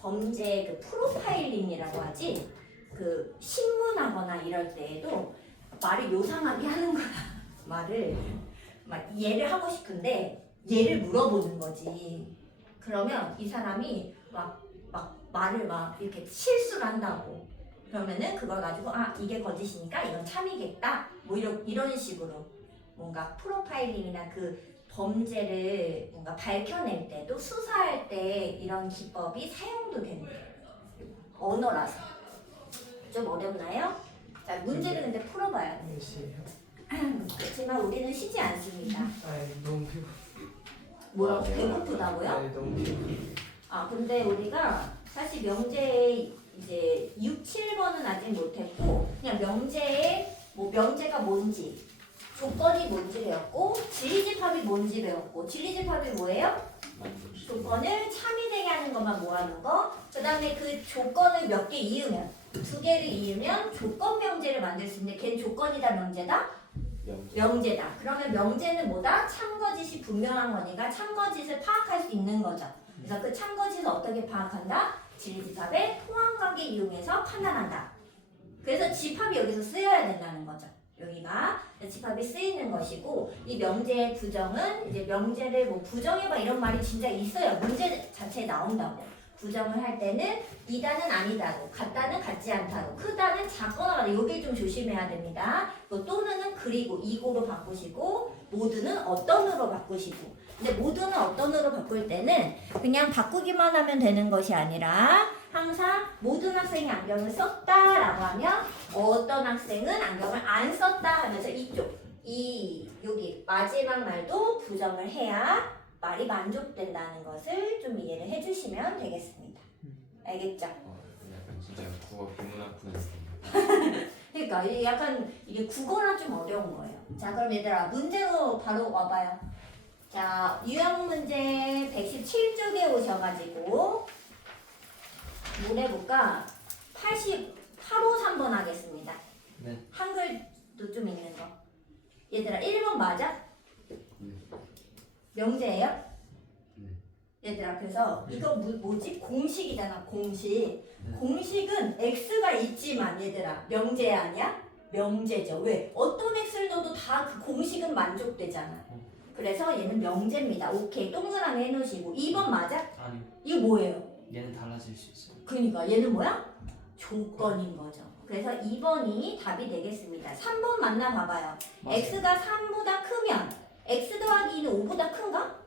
그 프로파일링이라고 하지. 그 신문하거나 이럴 때에도 말을 요상하게 하는 거야. 말을 막 얘를 하고 싶은데 얘를 물어보는 거지. 그러면 이 사람이 막 말을 막 이렇게 실수를 한다고. 그러면은 그걸 가지고 아 이게 거짓이니까 이건 참이겠다. 뭐 이런 식으로 뭔가 프로파일링이나 그 범죄를 뭔가 밝혀낼 때도 수사할 때 이런 기법이 사용도 된대요. 언어라서 좀 어렵나요? 자 문제를 근데 풀어봐야 돼. 몇 시에요? 그렇지만 우리는 쉬지 않습니다. 아니 너무 피고. 뭐라고 배고프다고요? 아니 너무 피고. 아 근데 우리가 사실 명제 이제 6, 7번은 아직 못했고 그냥 명제에 뭐 명제가 뭔지 조건이 뭔지 배웠고 진리집합이 뭔지 배웠고 진리집합이 뭐예요? 조건을 참이 되게 하는 것만 모아놓은 거. 그 다음에 그 조건을 몇 개 이으면 2개를 이으면 조건 명제를 만들 수 있는데 걔는 조건이다 명제다? 명제다. 그러면 명제는 뭐다? 참거짓이 분명한 거니까 참거짓을 파악할 수 있는 거죠. 그래서 그 참거짓을 어떻게 파악한다? 진리집합의 포함관계 이용해서 판단한다. 그래서 집합이 여기서 쓰여야 된다는 거죠. 여기가 집합이 쓰이는 것이고 이 명제의 부정은 이제 명제를 뭐 부정해봐 이런 말이 진짜 있어요. 문제 자체에 나온다고. 부정을 할 때는 이다는 아니다로, 같다는 같지 않다로, 크다는 작거나 같다. 여길 좀 조심해야 됩니다. 또 또는은 그리고 이고로 바꾸시고 모두는 어떤으로 바꾸시고. 근데 모두는 어떤으로 바꿀 때는 그냥 바꾸기만 하면 되는 것이 아니라 항상 모든 학생이 안경을 썼다라고 하면 어떤 학생은 안경을 안 썼다 하면서 여기 마지막 말도 부정을 해야 말이 만족된다는 것을 좀 이해를 해주시면 되겠습니다. 알겠죠? 약간 진짜 국어 비문학부는 그러니까 이게 약간 이게 국어랑 좀 어려운 거예요. 자 그럼 얘들아 문제로 바로 와봐요. 자 유형 문제 117쪽에 오셔가지고 뭘 해볼까? 853번 하겠습니다. 네. 한글도 좀 있는 거. 얘들아 1번 맞아? 네. 명제예요? 네. 얘들아 그래서 이거 뭐지? 공식이잖아 공식. 네. 공식은 x가 있지만 얘들아 명제 아니야? 명제죠. 왜? 어떤 x를 넣어도 다 그 공식은 만족되잖아. 그래서 얘는 명제입니다. 오케이 동그라미 해놓으시고 2번 맞아? 아니요. 이거 뭐예요? 얘는 달라질 수 있어요. 그러니까 얘는 뭐야? 조건인 거죠. 그래서 2번이 답이 되겠습니다. 3번 맞나 봐봐요. 맞아요. x가 3보다 크면 x 더하기 2는 5보다 큰가?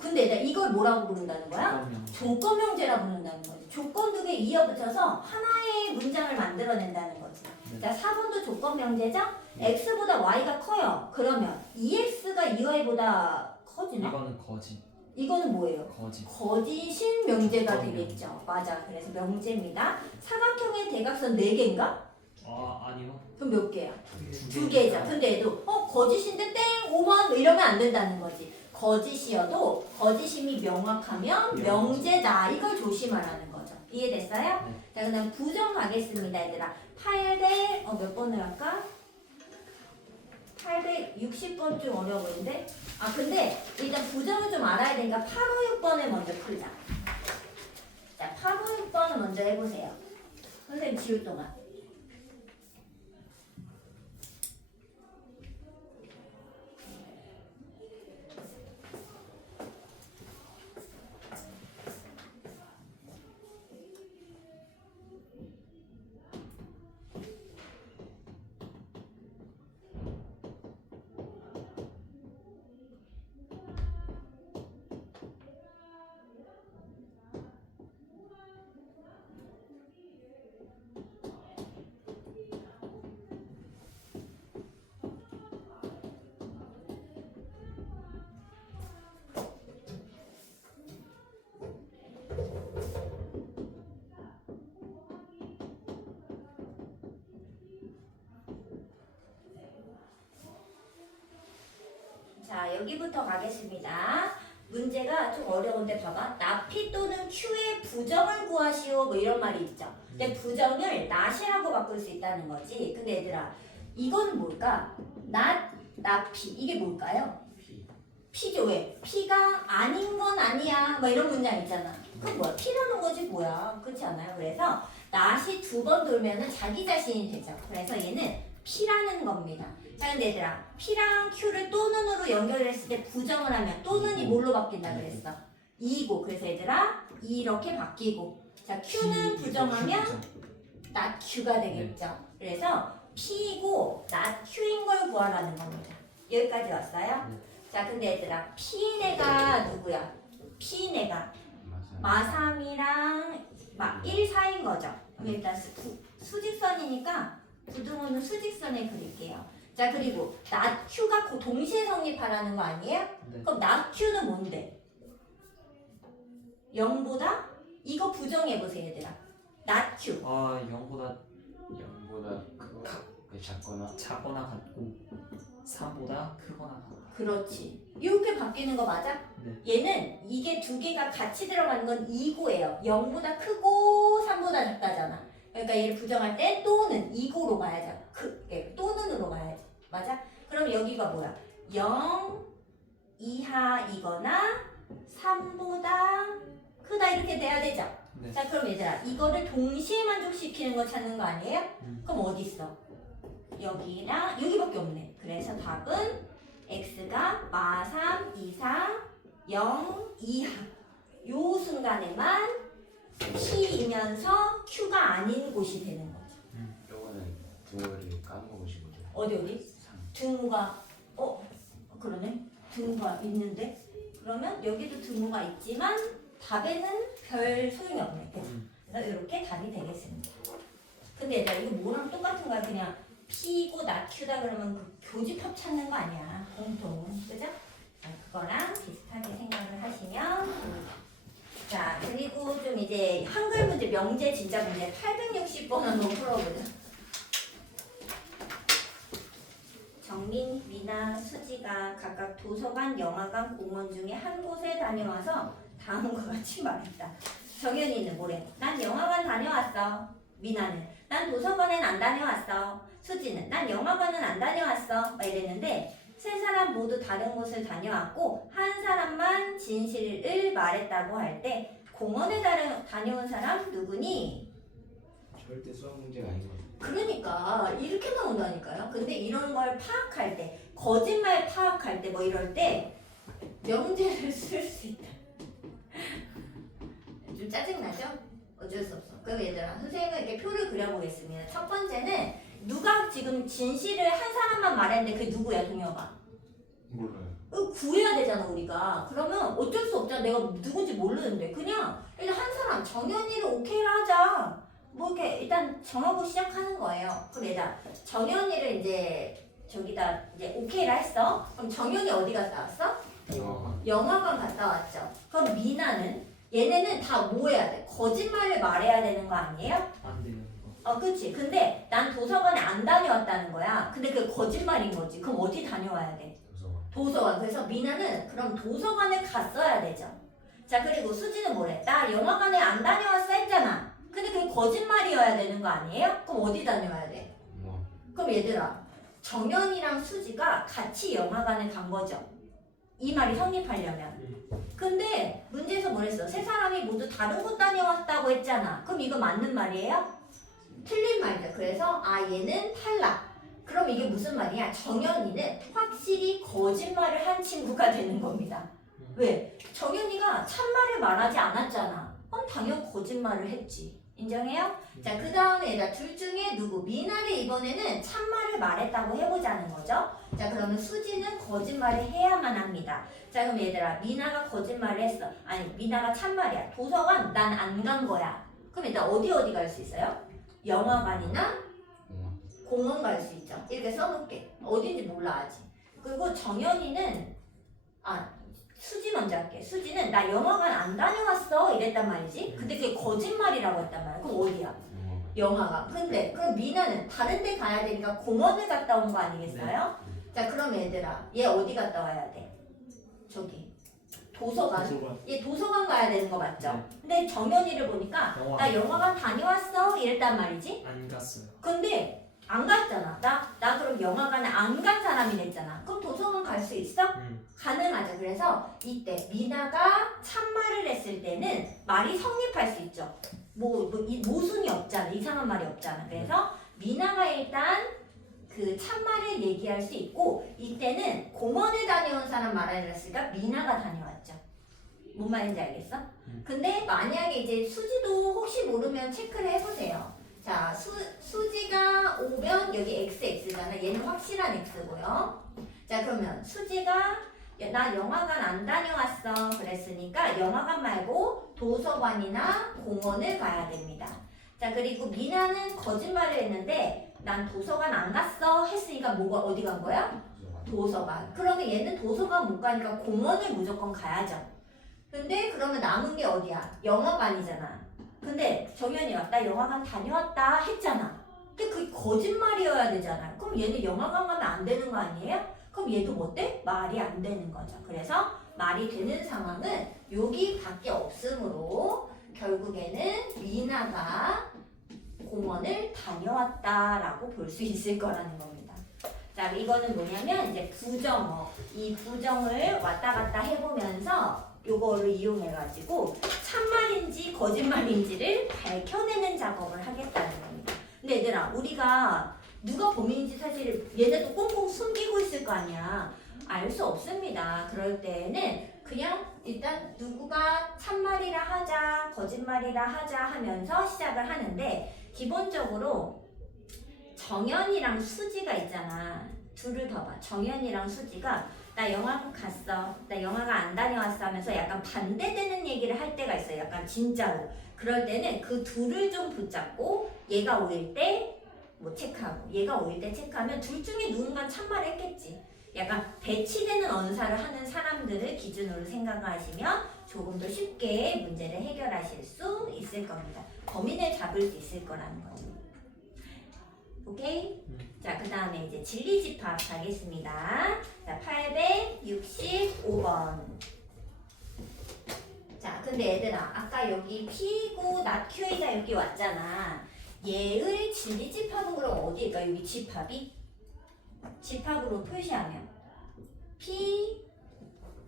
근데 내가 이걸 뭐라고 부른다는 거야? 그러면 조건 명제라고 부른다는 거지. 조건 두 개 이어붙여서 하나의 문장을 만들어낸다는 거지. 네. 자, 4번도 조건 명제죠? x보다 y가 커요. 그러면 2x가 2y보다 커지나? 이거는 거짓. 이거는 뭐예요? 거짓. 거짓인 명제가 조건 되겠죠. 맞아. 그래서 명제입니다. 사각형의 대각선 4개인가? 아니요. 그럼 몇 개야? 두 2개죠. 근데 얘도 거짓인데 땡 5번 이러면 안 된다는 거지. 거짓이어도 거짓임이 명확하면 명제다. 이걸 조심하라는 거죠. 이해됐어요? 네. 자, 그다음 부정 가겠습니다, 얘들아. 800 몇 번을 할까? 860번 좀 어려워 보이는데? 아 근데 일단 부정을 좀 알아야 되니까 856번을 먼저 풀자. 자 856번을 먼저 해보세요. 선생님 지울 동안 여기부터 가겠습니다. 문제가 좀 어려운데 봐봐. 나 P 또는 Q의 부정을 구하시오. 뭐 이런 말이 있죠. 근데 부정을 not이라고 바꿀 수 있다는 거지. 근데 얘들아, 이건 뭘까? 나 P. 이게 뭘까요? P. P죠. 왜? P가 아닌 건 아니야. 뭐 이런 문장 있잖아. 그건 뭐야? P라는 거지 뭐야. 그렇지 않아요? 그래서 not이 2번 돌면은 자기 자신이 되죠. 그래서 얘는 P라는 겁니다. 자, 근데 얘들아, P랑 Q를 또는으로 연결했을 때 부정을 하면 또는이 뭘로 바뀐다 그랬어? 2고. 그래서 얘들아, 이렇게 바뀌고. 자, Q는 부정하면 not Q가 되겠죠. 그래서 P이고 not Q인 걸 구하라는 겁니다. 여기까지 왔어요? 자, 근데 얘들아, P네가 누구야? P네가 맞아. 마3이랑 1, 4인 거죠. 그럼 일단 수직선이니까 부등호는 수직선에 그릴게요. 자, 그리고 not Q가 동시에 성립하라는 거 아니에요? 네. 그럼 not Q는 뭔데? 0보다? 이거 부정해보세요, 얘들아. not Q. 아 0보다 0보다 크고 작거나 작거나 같고 3보다 크거나 같고. 그렇지. 이렇게 바뀌는 거 맞아? 네. 얘는 이게 두 개가 같이 들어가는 건 2고예요. 0보다 크고 3보다 작다잖아. 그러니까 얘를 부정할 때 또는 2고로 가야죠. 또는으로 가야지. 맞아? 그럼 여기가 뭐야? 0 이하이거나 3보다 크다 이렇게 돼야 되죠? 네. 자, 그럼 얘들아, 이거를 동시에 만족시키는 거 찾는 거 아니에요? 그럼 어디 있어? 여기랑 여기밖에 없네. 그래서 답은 x가 마3 이상 0 이하 요 순간에만 p이면서 q가 아닌 곳이 되는 거죠. 요거는 등호를 까먹으신 거죠? 어디? 3. 등호가 그러네. 등호가 있는데 그러면 여기도 등호가 있지만 답에는 별 소용이 없네. 그래서 이렇게 답이 되겠습니다. 근데 얘들아, 이거 뭐랑 똑같은 거야? 그냥 P고 not Q다 그러면 그 교집합 찾는 거 아니야. 공통. 그죠? 자, 그거랑 비슷하게 생각을 하시면 자, 그리고 좀 이제 한글 문제, 명제 진짜 문제 860번 한번 풀어보자. 정민, 미나, 수지가 각각 도서관, 영화관, 공원 중에 한 곳에 다녀와서 다음과 같이 말했다. 정연이는 뭐래? 난 영화관 다녀왔어. 미나는 난 도서관엔 안 다녀왔어. 수지는 난 영화관은 안 다녀왔어. 막 이랬는데 세 사람 모두 다른 곳을 다녀왔고 한 사람만 진실을 말했다고 할 때 공원에 다녀온 사람 누구니? 절대 수학 문제가 아닌 것 같아요. 그러니까 이렇게 나온다니까요. 근데 이런 걸 파악할 때 거짓말 파악할 때 뭐 이럴 때 명제를 쓸 수 있다. 좀 짜증나죠? 어쩔 수 없어. 그럼 얘들아, 선생님은 이렇게 표를 그려보겠습니다. 첫 번째는 누가 지금 진실을 한 사람만 말했는데 그게 누구야, 동혁아? 몰라요. 구해야 되잖아, 우리가. 그러면 어쩔 수 없잖아. 내가 누군지 모르는데. 그냥 일단 한 사람, 정연이를 오케이를 하자. 뭐 이렇게 일단 정하고 시작하는 거예요. 그럼 얘들아, 정연이를 이제 저기다 이제 오케이를 했어. 그럼 정연이 어디 갔다 왔어? 영화관 갔다 왔죠. 그럼 미나는? 얘네는 다 뭐 해야 돼? 거짓말을 말해야 되는 거 아니에요? 안 되는 거. 그치. 근데 난 도서관에 안 다녀왔다는 거야. 근데 그게 거짓말인 거지. 그럼 어디 다녀와야 돼? 도서관. 그래서 미나는 그럼 도서관에 갔어야 되죠. 자, 그리고 수지는 뭐래? 나 영화관에 안 다녀왔어 했잖아. 근데 그게 거짓말이어야 되는 거 아니에요? 그럼 어디 다녀와야 돼? 그럼 얘들아, 정연이랑 수지가 같이 영화관에 간 거죠. 이 말이 성립하려면. 근데 문제에서 뭐랬어? 세 사람이 모두 다른 곳 다녀왔다고 했잖아. 그럼 이거 맞는 말이에요? 틀린 말이죠. 그래서 얘는 탈락. 그럼 이게 무슨 말이야? 정연이는 확실히 거짓말을 한 친구가 되는 겁니다. 왜? 정연이가 참말을 말하지 않았잖아. 그럼 당연 거짓말을 했지. 인정해요? 자, 그 다음에 얘들아, 둘 중에 누구? 미나를 이번에는 참말을 말했다고 해보자는 거죠. 자, 그러면 수지는 거짓말을 해야만 합니다. 자, 그럼 얘들아, 미나가 거짓말을 했어. 아니, 미나가 참말이야. 도서관 난 안 간 거야. 그럼 일단 어디 갈 수 있어요? 영화관이나 공원 갈 수 있죠. 이렇게 써놓을게. 어딘지 몰라 아직. 그리고 정연이는 수지 먼저 할게. 수지는 나 영화관 안 다녀왔어 이랬단 말이지. 근데 그게 거짓말이라고 했단 말이야. 그럼 어디야? 영화관. 근데 그럼 미나는 다른 데 가야 되니까 공원을 갔다 온 거 아니겠어요? 자, 그럼 얘들아, 얘 어디 갔다 와야 돼? 저기 도서관. 도서관. 얘 도서관 가야 되는 거 맞죠? 네. 근데 정연이를 보니까 영화. 나 영화관 다녀왔어 이랬단 말이지. 안 갔어요. 근데 안 갔잖아. 나 그럼 영화관에 안 간 사람이 됐잖아. 그럼 도서관 갈 수 있어? 가능하죠. 그래서 이때 미나가 참말을 했을 때는 말이 성립할 수 있죠. 이 모순이 없잖아. 이상한 말이 없잖아. 그래서 미나가 일단 그 참말을 얘기할 수 있고 이때는 공원에 다녀온 사람 말을 했으니까 미나가 다녀왔죠. 뭔 말인지 알겠어? 근데 만약에 이제 수지도 혹시 모르면 체크를 해보세요. 자, 수지가 오면 여기 XX잖아. 얘는 확실한 X고요. 자, 그러면 수지가 나 영화관 안 다녀왔어 그랬으니까 영화관 말고 도서관이나 공원을 가야 됩니다. 자, 그리고 미나는 거짓말을 했는데 난 도서관 안 갔어 했으니까 뭐가 어디 간 거야? 도서관. 그러면 얘는 도서관 못 가니까 공원을 무조건 가야죠. 근데 그러면 남은 게 어디야? 영화관이잖아. 근데 정연이가 나 영화관 다녀왔다 했잖아. 근데 그게 거짓말이어야 되잖아. 그럼 얘는 영화관 가면 안 되는 거 아니에요? 그럼 얘도 뭐 돼? 말이 안 되는 거죠. 그래서 말이 되는 상황은 여기밖에 없으므로 결국에는 미나가 공원을 다녀왔다라고 볼 수 있을 거라는 겁니다. 자, 이거는 뭐냐면 이제 부정어. 이 부정을 왔다 갔다 해보면서 요거를 이용해가지고 참말인지 거짓말인지를 밝혀내는 작업을 하겠다는 겁니다. 근데 얘들아, 우리가 누가 범인인지 사실 얘네도 꽁꽁 숨기고 있을 거 아니야. 알 수 없습니다. 그럴 때는 그냥 일단 누구가 참말이라 하자, 거짓말이라 하자 하면서 시작을 하는데 기본적으로 정연이랑 수지가 있잖아. 둘을 봐봐. 정연이랑 수지가 나 영화관 갔어. 나 영화관 안 다녀왔어 하면서 약간 반대되는 얘기를 할 때가 있어요. 약간 진짜로. 그럴 때는 그 둘을 좀 붙잡고 얘가 오일 때 뭐 체크하고 얘가 오일 때 체크하면 둘 중에 누군가 참말을 했겠지. 약간 배치되는 언사를 하는 사람들을 기준으로 생각하시면 조금 더 쉽게 문제를 해결하실 수 있을 겁니다. 범인을 잡을 수 있을 거라는 거죠. 오케이? 자, 그 다음에 이제 진리집합 가겠습니다. 자, 865번. 자, 근데 얘들아, 아까 여기 P고 낫Q가 여기 왔잖아. 얘의 진리집합은 그럼 어디일까? 여기 집합이? 집합으로 표시하면 P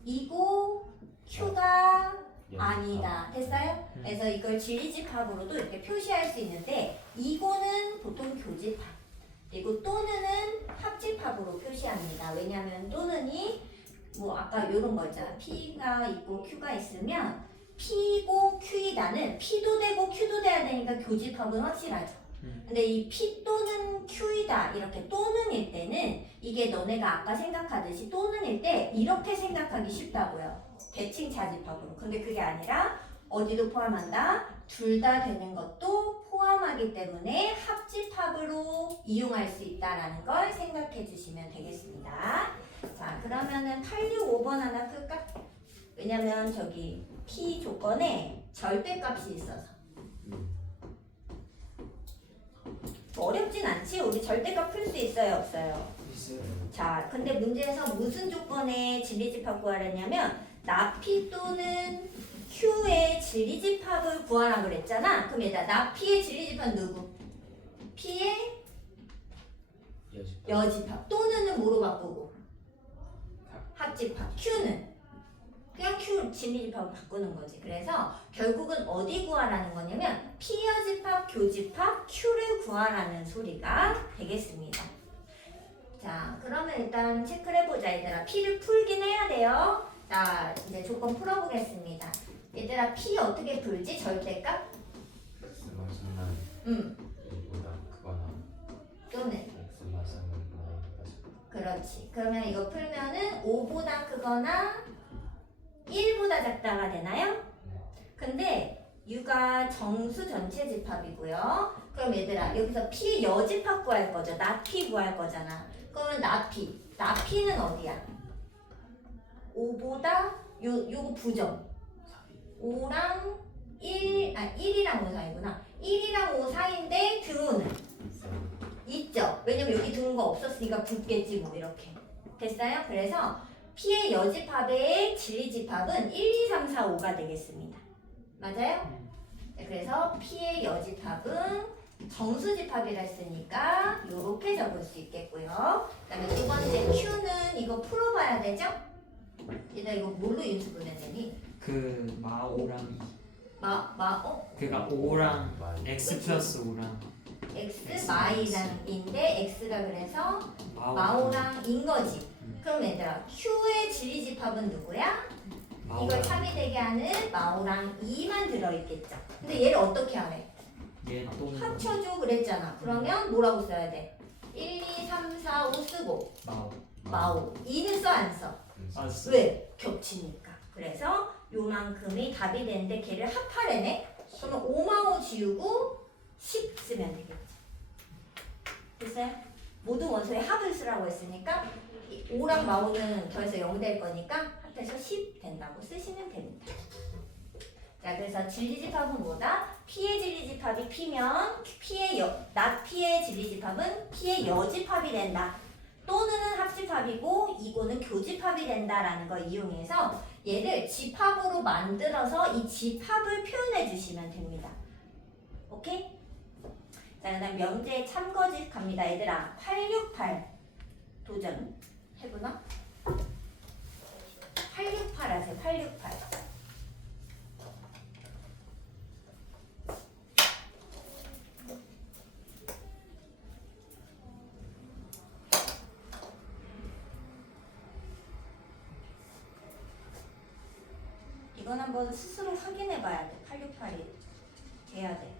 이고 Q가 아니다. 됐어요? 그래서 이걸 진리집합으로도 이렇게 표시할 수 있는데 이거는 보통 교집합 그리고 또는은 합집합으로 표시합니다. 왜냐하면 또는이 뭐 아까 이런 거 있잖아. P가 있고 Q가 있으면 P고 Q이다는 P도 되고 Q도 돼야 되니까 교집합은 확실하죠. 근데 이 P 또는 Q이다 이렇게 또는일 때는 이게 너네가 아까 생각하듯이 또는일 때 이렇게 생각하기 쉽다고요. 대칭 자집합으로. 근데 그게 아니라 어디도 포함한다. 둘 다 되는 것도 포함하기 때문에 합집합으로 이용할 수 있다라는 걸 생각해 주시면 되겠습니다. 자, 그러면은 865번 하나 풀까? 왜냐면 저기 P 조건에 절대값이 있어서 어렵진 않지? 우리 절대값 풀 수 있어요, 없어요? 있어요. 자, 근데 문제에서 무슨 조건에 진리집합 구하랬냐면 나 P 또는 Q의 진리집합을 구하라 그랬잖아. 그럼 얘들아, 나 P의 진리집합은 누구? P의 여집합. 또는은 뭐로 바꾸고? 합집합. Q는 그냥 Q 진리집합을 바꾸는 거지. 그래서 결국은 어디 구하라는 거냐면 P여집합, 교집합, Q를 구하라는 소리가 되겠습니다. 자, 그러면 일단 체크를 해보자. 얘들아, P를 풀긴 해야 돼요. 자, 이제 조건 풀어보겠습니다. 얘들아, P 어떻게 풀지? 절대값? X만 쓰면 이보다 크거나 또는 X만 쓰면 Y보다 작다. 그렇지. 그러면 이거 풀면은 5보다 크거나 1보다 작다가 되나요? 근데 U가 정수 전체 집합이고요. 그럼 얘들아, 여기서 P 여집합 구할 거죠. 나 P 구할 거잖아. 그러면 나 P. 나 P는 어디야? 5보다 요거 부정. 5랑 1, 1이랑 5 사이구나. 1이랑 5 사이인데 등호는 있죠. 왜냐면 여기 등호가 없었으니까 붙겠지 뭐 이렇게. 됐어요? 그래서 P의 여집합의 진리집합은 1, 2, 3, 4, 5가 되겠습니다. 맞아요? 네, 그래서 P의 여집합은 정수집합이라 했으니까 이렇게 적을 수 있겠고요. 그 다음에 두 번째 Q는 이거 풀어봐야 되죠? 얘들아 이거 뭘로 인수분해 되니? 그 마오랑 그러니까 5랑 x 플러스 5랑 X 마이랑인데 X가 그래서 마오랑 인 거지. 그럼 얘들아 Q의 진리집합은 누구야? 이걸 3이 되게 하는 마오랑 2만 들어있겠죠. 근데 얘를 어떻게 하래? 얘 또는 합쳐줘 그랬잖아. 그러면 뭐라고 써야 돼? 1, 2, 3, 4, 5 쓰고 마오 2는 써 안 써? 왜? 겹치니까. 그래서 요만큼이 답이 되는데 걔를 합하래네? 그러면 5마오 지우고 10 쓰면 되겠지. 됐어요? 모든 원소의 합을 쓰라고 했으니까 5랑 마오는 더해서 0 될 거니까 합해서 10 된다고 쓰시면 됩니다. 자, 그래서 진리집합은 뭐다? P의 진리집합이 P면 not P의 진리집합은 P의 여집합이 된다. 또는 합집합이고 이거는 교집합이 된다라는 걸 이용해서 얘를 집합으로 만들어서 이 집합을 표현해 주시면 됩니다. 오케이? 자, 그 다음 명제 참거집 갑니다. 얘들아 868 도전 해보나? 868 하세요. 868 이건 한번 스스로 확인해 봐야 돼. 868이 돼야 돼.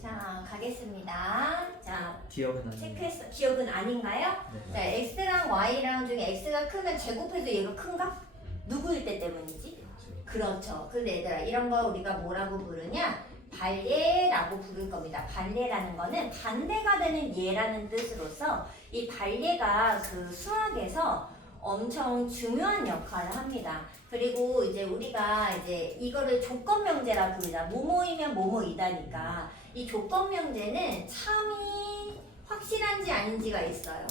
자, 가겠습니다. 자, 기억은 안 나요. 체크했어. 기억은 아닌가요? 네. 자, x랑 y랑 중에 x가 크면 제곱해서 얘가 큰가? 누구일 때 때문이지? 그렇죠. 근데 얘들아 이런 거 우리가 뭐라고 부르냐? 반례라고 부를 겁니다. 반례라는 거는 반대가 되는 예라는 뜻으로서 이 반례가 그 수학에서 엄청 중요한 역할을 합니다. 그리고 이제 우리가 이제 이거를 조건명제라 부르자. 뭐뭐이면 뭐뭐이다니까 이 조건명제는 참이 확실한지 아닌지가 있어요.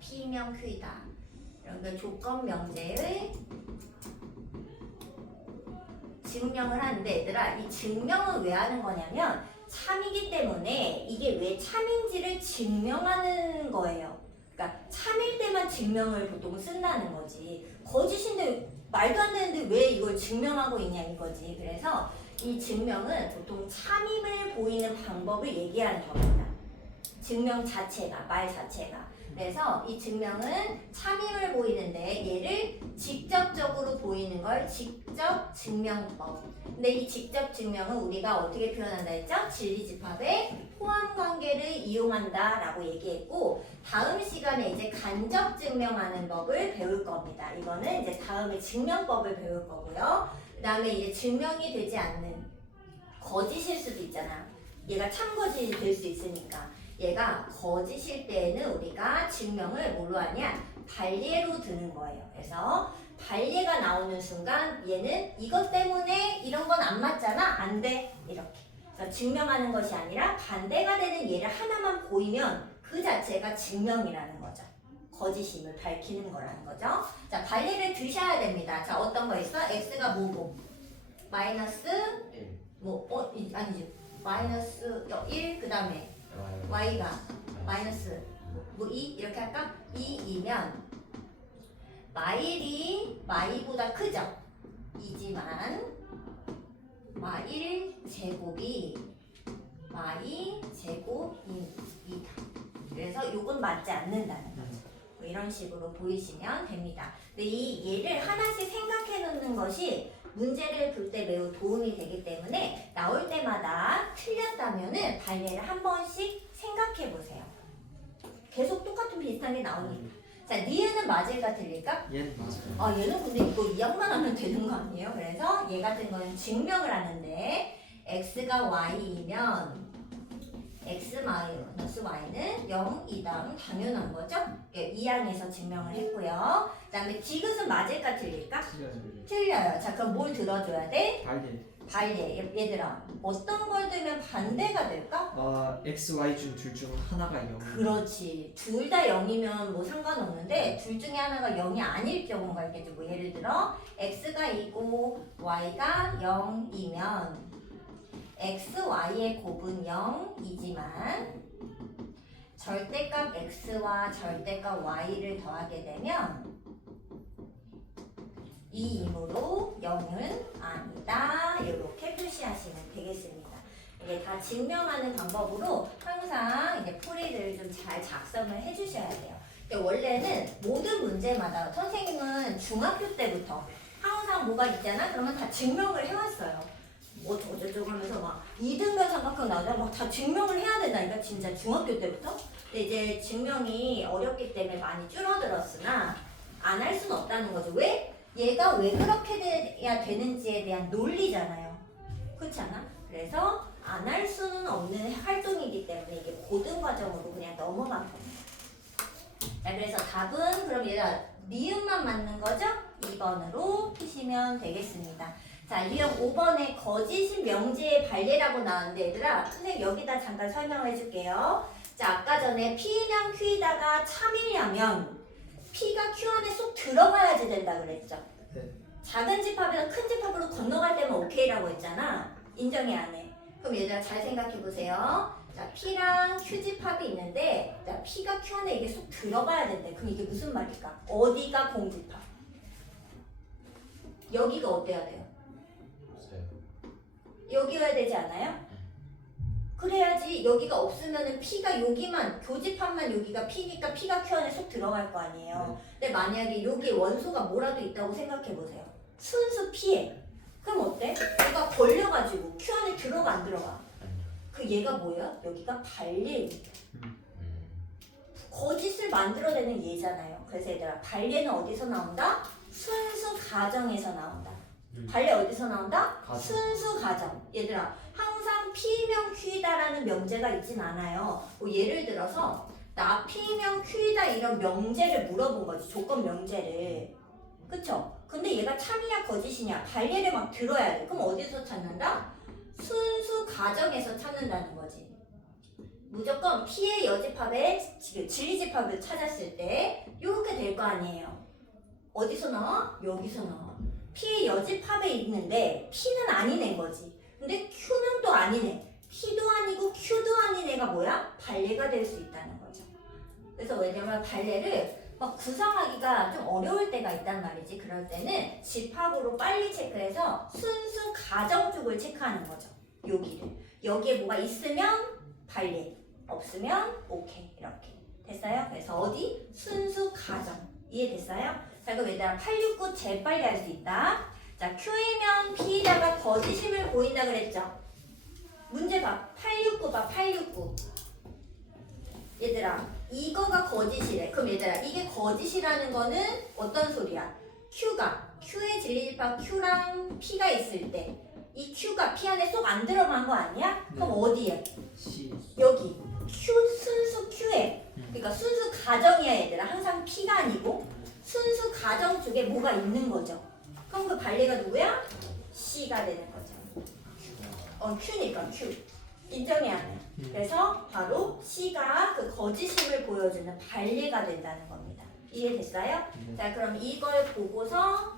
P면 Q이다. 이런 거 조건명제의 증명을 하는데 얘들아 이 증명은 왜 하는 거냐면 참이기 때문에 이게 왜 참인지를 증명하는 거예요. 그러니까 참일 때만 증명을 보통 쓴다는 거지. 거짓인데 말도 안 되는데 왜 이걸 증명하고 있냐 이거지. 그래서 이 증명은 보통 참임을 보이는 방법을 얘기하는 겁니다. 증명 자체가, 말 자체가. 그래서 이 증명은 참임을 보이는데 얘를 직접적으로 보이는 걸 직접 증명법. 근데 이 직접 증명은 우리가 어떻게 표현한다 했죠? 진리집합의 포함관계를 이용한다라고 얘기했고 다음 시간에 이제 간접 증명하는 법을 배울 겁니다. 이거는 이제 다음에 증명법을 배울 거고요. 그 다음에 이제 증명이 되지 않는 거짓일 수도 있잖아. 얘가 참거짓이 될 수 있으니까. 얘가 거짓일 때에는 우리가 증명을 뭘로 하냐? 반례로 드는 거예요. 그래서 반례가 나오는 순간 얘는 이것 때문에 이런 건 안 맞잖아? 안 돼. 이렇게. 그래서 증명하는 것이 아니라 반대가 되는 얘를 하나만 보이면 그 자체가 증명이라는 거죠. 거짓임을 밝히는 거라는 거죠. 자, 반례를 드셔야 됩니다. 자, 어떤 거 있어? x가 뭐고? 마이너스 아니지. 마이너스 1, 그 다음에 y가 마이너스 2 이렇게 할까? 2이면 마일이 마이보다 크죠? 이지만 마일 제곱이 y 제곱이다. 그래서 요건 맞지 않는다는 거죠. 뭐 이런 식으로 보이시면 됩니다. 근데 이 얘를 하나씩 생각해 놓는 것이 문제를 풀 때 매우 도움이 되기 때문에 나올 때마다 틀렸다면은 발레를 한 번씩 생각해 보세요. 계속 똑같은 비슷한 게 나오니까. 자, 니은은 맞을까 틀릴까? 얘는 맞아요. 얘는 근데 이거 이항만 하면 되는 거 아니에요? 그래서 얘 같은 거는 증명을 하는데 x가 y이면 x 마이너스 y는 0이다. 당연한 거죠? 이항에서 증명을 했고요. 그 다음에 디귿은 맞을까 틀릴까? 틀려요. 자, 그럼 뭘 들어줘야 돼? 발예. 얘들아, 어떤 걸 들면 반대가 될까? x, y 중 둘 중 하나가 0. 그렇지. 둘 다 0이면 뭐 상관없는데 둘 중에 하나가 0이 아닐 경우가 있겠죠. 뭐 예를 들어 x가 2고 y가 0이면 x, y의 곱은 0이지만 절대값 x와 절대값 y를 더하게 되면 이 임으로 0은 아니다. 이렇게 표시하시면 되겠습니다. 이게 다 증명하는 방법으로 항상 이제 풀이를 좀 잘 작성을 해주셔야 돼요. 근데 원래는 모든 문제마다 선생님은 중학교 때부터 항상 뭐가 있잖아? 그러면 다 증명을 해왔어요. 뭐 어쩌고 하면서 막 2등변 삼각형 나오자 막 다 증명을 해야 된다니까 진짜 중학교 때부터. 근데 이제 증명이 어렵기 때문에 많이 줄어들었으나 안 할 수는 없다는 거죠. 왜? 얘가 왜 그렇게 돼야 되는지에 대한 논리잖아요. 그렇지 않아? 그래서 안 할 수는 없는 활동이기 때문에 이게 고등 과정으로 그냥 넘어간 겁니다. 자, 그래서 답은 그럼 얘가 니은만 맞는 거죠? 2번으로 푸시면 되겠습니다. 자, 유형 5번에 거짓인 명제의 발례라고 나왔는데 얘들아 선생님 여기다 잠깐 설명을 해줄게요. 자, 아까 전에 P면 Q에다가 참이려면 P가 Q 안에 쏙 들어가야지 된다 그랬죠? 네. 작은 집합에서 큰 집합으로 건너갈 때만 오케이라고 했잖아. 인정이 안 해. 그럼 얘들아 잘 생각해 보세요. 자, P랑 Q 집합이 있는데 자, P가 Q 안에 이게 쏙 들어가야 된대. 그럼 이게 무슨 말일까? 어디가 공집합? 여기가 어때야 돼요? 없어요. 여기여야 되지 않아요? 그래야지 여기가 없으면은 P가 여기만 교집합만 여기가 P니까 P가 Q 안에 쏙 들어갈 거 아니에요. 근데 만약에 여기에 원소가 뭐라도 있다고 생각해 보세요. 순수 P에. 그럼 어때? 얘가 걸려가지고 Q 안에 들어가 안 들어가? 아니요. 그 얘가 뭐야? 여기가 발례입니다. 거짓을 만들어내는 얘잖아요. 그래서 얘들아 발례는 어디서 나온다? 순수 가정에서 나온다. 발례 어디서 나온다? 가정. 순수 가정. 얘들아 항상 P명 Q이다라는 명제가 있진 않아요. 뭐 예를 들어서 나 P명 Q이다 이런 명제를 물어본 거지. 조건 명제를. 그쵸? 근데 얘가 참이냐 거짓이냐 발례를 막 들어야 돼. 그럼 어디서 찾는다? 순수 가정에서 찾는다는 거지. 무조건 P의 여집합에 진리집합을 찾았을 때 이렇게 될 거 아니에요. 어디서 나와? 여기서 나와. P의 여집합에 있는데 P는 아닌 애인 거지. 근데 Q는 또 아닌 애. P도 아니고 Q도 아닌 애가 뭐야? 발례가 될 수 있다는 거죠. 그래서 왜냐면 발례를 막 구성하기가 좀 어려울 때가 있단 말이지. 그럴 때는 집합으로 빨리 체크해서 순수 가정 쪽을 체크하는 거죠. 여기를. 여기에 뭐가 있으면 발례, 없으면 오케이. 이렇게. 됐어요? 그래서 어디? 순수 가정. 이해됐어요? 자, 그럼 얘들아 869 제일 빨리 할 수 있다. 자, Q이면 P에다가 거짓임을 보인다 그랬죠? 문제 봐. 869 봐. 869. 얘들아 이거가 거짓이래. 그럼 얘들아 이게 거짓이라는 거는 어떤 소리야? Q의 진리집합 Q랑 P가 있을 때 이 Q가 P 안에 쏙 안 들어간 거 아니야? 그럼 어디에? C. 여기 Q 순수 Q에. 그러니까 순수 가정이야 얘들아. 항상 P가 아니고 순수 가정 쪽에 뭐가 있는 거죠. 그럼 그 발례가 누구야? C가 되는 거죠. Q니까 Q. 인정이 안 해. 그래서 바로 C가 그 거짓임을 보여주는 발례가 된다는 겁니다. 이해됐어요? 자, 그럼 이걸 보고서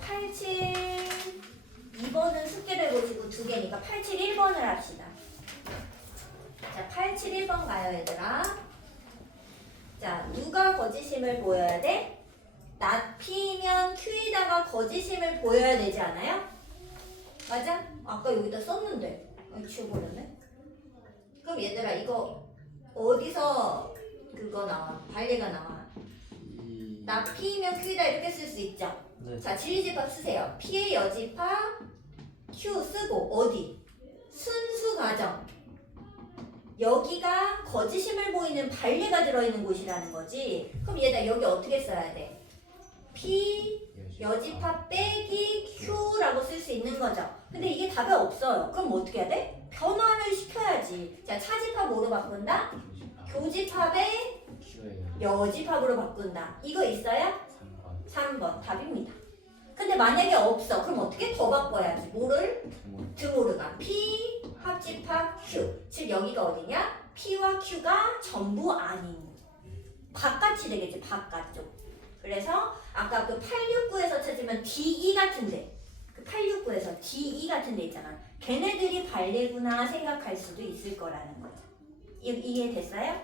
87 2번은 숙제를 보시고 두 개니까 87 1번을 합시다. 자, 87 1번 가요, 얘들아. 자, 누가 거짓임을 보여야 돼? not P면 Q에다가 거짓임을 보여야 되지 않아요? 맞아? 아까 여기다 썼는데. 지워버렸네. 그럼 얘들아 이거 어디서 그거 나와? 발레가 나와. 나 P면 Q다 이렇게 쓸 수 있죠? 네. 자, 진리집합 쓰세요. P의 여집합 Q 쓰고 어디? 순수 가정. 여기가 거짓임을 보이는 발레가 들어있는 곳이라는 거지. 그럼 얘들아 여기 어떻게 써야 돼? P 여집합 빼기 Q라고 쓸 수 있는 거죠. 근데 이게 답이 없어요. 그럼 어떻게 해야 돼? 변화를 시켜야지. 자, 차집합 뭐로 바꾼다? 교집합에 여집합으로 바꾼다. 이거 있어요? 3번 답입니다. 근데 만약에 없어. 그럼 어떻게? 더 바꿔야지. 뭐를? 드모르가 P 합집합 Q. 즉 여기가 어디냐? P와 Q가 전부 아닌 바깥이 되겠지. 바깥쪽. 그래서 아까 그 869에서 찾으면 DE 같은데 그 869에서 DE 같은데 있잖아. 걔네들이 발레구나 생각할 수도 있을 거라는 거죠. 이해 됐어요?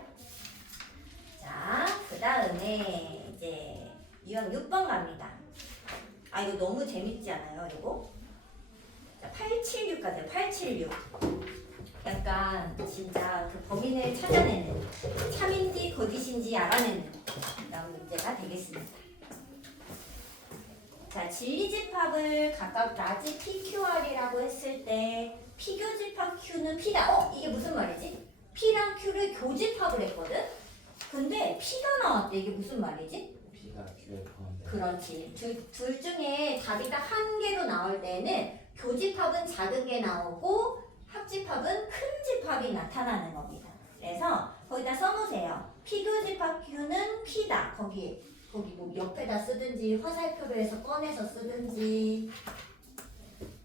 자, 그 다음에 이제 유형 6번 갑니다. 아 이거 너무 재밌지 않아요? 이거? 자, 876까지 876. 약간 진짜 그 범인을 찾아내는 참인지 거짓인지 알아내는 그런 문제가 되겠습니다. 자, 진리집합을 각각 라지 PQR이라고 했을 때 P교집합 Q는 P다. 이게 무슨 말이지? P랑 Q를 교집합을 했거든? 근데 P가 나왔대. 이게 무슨 말이지? P가 Q에 포함돼. 그렇지. 둘 중에 답이 딱 한 개로 나올 때는 교집합은 작은 게 나오고 합집합은 큰 집합이 나타나는 겁니다. 그래서 거기다 써놓으세요. P교집합 Q는 P다. 거기 뭐 옆에다 쓰든지 화살표로 해서 꺼내서 쓰든지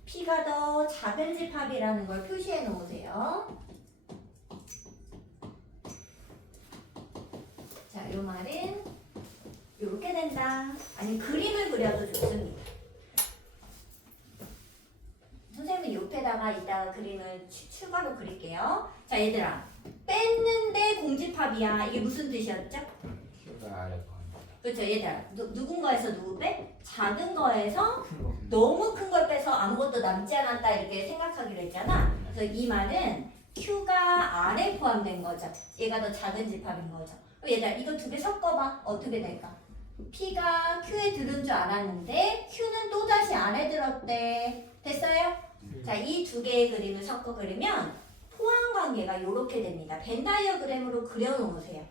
P가 더 작은 집합이라는 걸 표시해 놓으세요. 자, 이 말은 이렇게 된다. 아니면 그림을 그려도 좋습니다. 선생님은 옆에다가 이따가 그림을 추가로 그릴게요. 자, 얘들아. 뺐는데 공집합이야. 이게 무슨 뜻이었죠? Q가 아래 포함돼. 그렇죠. 얘들아. 누군 거에서 누구 빼? 작은 거에서 큰 거. 너무 큰 걸 빼서 아무것도 남지 않았다 이렇게 생각하기로 했잖아. 그래서 이 말은 Q가 R에 포함된 거죠. 얘가 더 작은 집합인 거죠. 그럼 얘들아 이거 두 개 섞어봐. 어떻게 될까? P가 Q에 들은 줄 알았는데 Q는 또다시 R에 들었대. 됐어요? 자, 이 두 개의 그림을 섞어 그리면 포함 관계가 이렇게 됩니다. 벤 다이어그램으로 그려놓으세요.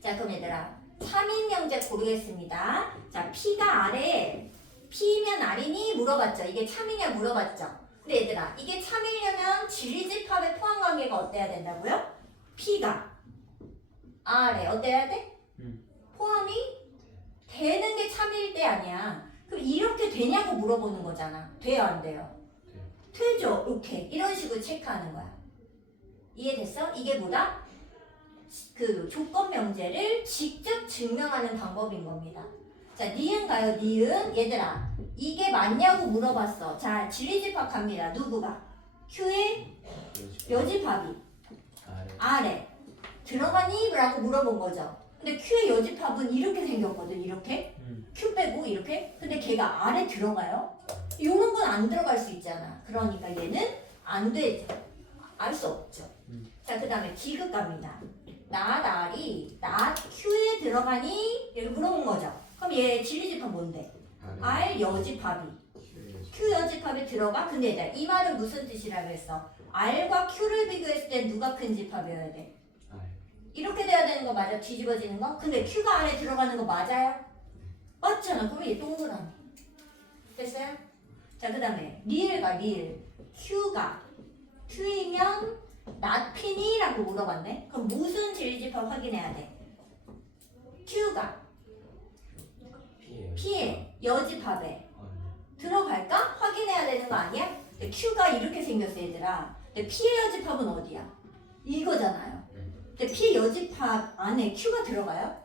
자, 그럼 얘들아 3인 명제 고르겠습니다. 자, P가 R에 P면 R이니 물어봤죠. 이게 참이냐 물어봤죠. 근데 얘들아 이게 참이려면 진리집합의 포함 관계가 어때야 된다고요? P가 R에 어때야 돼? 포함이 되는 게 참일 때 아니야. 그럼 이렇게 되냐고 물어보는 거잖아. 돼요 안 돼요? 되죠. 이렇게 이런 식으로 체크하는 거야. 이해됐어? 이게 뭐다? 그 조건 명제를 직접 증명하는 방법인 겁니다. 자, 니은 가요, 니은. 얘들아, 이게 맞냐고 물어봤어. 자, 진리집합 갑니다. 누구가? Q의 여집합이 아래 들어가니? 라고 물어본 거죠. 근데 Q의 여집합은 이렇게 생겼거든. 이렇게. Q 빼고 이렇게. 근데 걔가 아래 들어가요? 요런 건 안 들어갈 수 있잖아. 그러니까 얘는 안 되죠. 알 수 없죠. 자, 그 다음에 디귿 갑니다. R이 Q에 들어가니? 이렇게 물어본 거죠. 그럼 얘 진리집합 뭔데? R 여집합이 Q 여집합에 들어가? 근데 얘들아, 이 말은 무슨 뜻이라 그랬어? R과 Q를 비교했을 때 누가 큰 집합이어야 돼? 이렇게 돼야 되는 거 맞아? 뒤집어지는 거? 근데 Q가 안에 들어가는 거 맞아요? 맞잖아. 그럼 얘 동그라미. 됐어요? 자, 그 다음에 리을가 리을. Q이면 not P니? 라고 물어봤네. 그럼 무슨 진리집합 확인해야 돼? Q가 P의 여집합에 들어갈까? 확인해야 되는 거 아니야? 근데 Q가 이렇게 생겼어 얘들아. 근데 P의 여집합은 어디야? 이거잖아요. 근데 P의 여집합 안에 Q가 들어가요?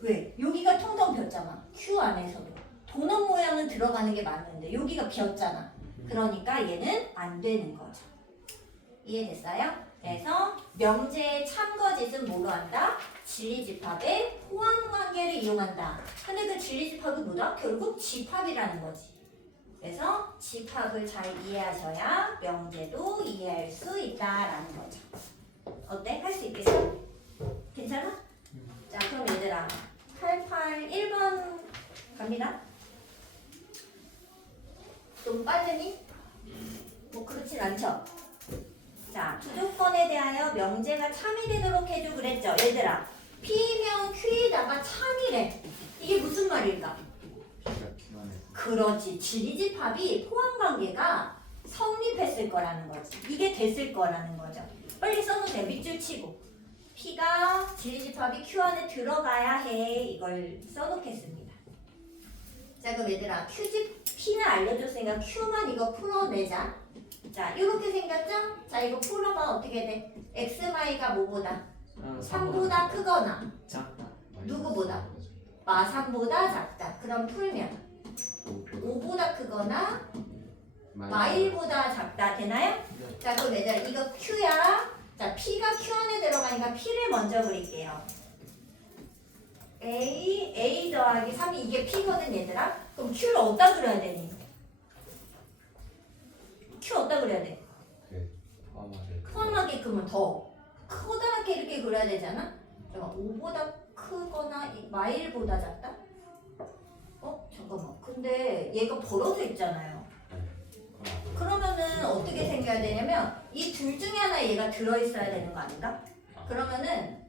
왜? 여기가 텅텅 비었잖아. Q 안에서도. 도넛 모양은 들어가는 게 맞는데 여기가 비었잖아. 그러니까 얘는 안 되는 거죠. 이해됐어요? 그래서 명제의 참거짓은 뭐로 한다? 진리집합의 포함관계를 이용한다. 근데 그 진리집합이 뭐다? 결국 집합이라는 거지. 그래서 집합을 잘 이해하셔야 명제도 이해할 수 있다라는 거죠. 어때? 할 수 있겠어? 괜찮아? 자, 그럼 얘들아 1번 갑니다. 좀 빠르니? 뭐 그렇진 않죠? 자, 주조건에 대하여 명제가 참이 되도록 해줘 그랬죠? 얘들아 P면 Q에다가 참이래. 이게 무슨 말일까? P가 Q 안에 그렇지. 지리집합이 포함관계가 성립했을 거라는 거지. 이게 됐을 거라는 거죠. 빨리 써놓으세요. 밑줄 치고. P가 지리집합이 Q 안에 들어가야 해. 이걸 써놓겠습니다. 자, 그럼 얘들아 P는 알려줬으니까 Q만 이거 풀어내자. 자, 이렇게 생겼죠? 자, 이거 풀어봐. 어떻게 돼? XY가 뭐보다? 3보다 크거나 작다. 누구보다? 마3보다 작다. 그럼 풀면 5보다 크거나 마일보다 작다. 되나요? 네. 자, 그럼 얘들아 이거 Q야. 자, P가 Q 안에 들어가니까 P를 먼저 그릴게요. A 더하기 3이 이게 P거든 얘들아. 그럼 Q를 어디다 그려야 되니? Q 어디다 그려야 돼? 포함하게끔은 더 커다랗게 이렇게 그려야 되잖아? 잠깐만 5보다 크거나 마일보다 작다? 잠깐만 근데 얘가 벌어져 있잖아요. 그러면은 어떻게 생겨야 되냐면 이 둘 중에 하나 얘가 들어있어야 되는 거 아닌가? 그러면은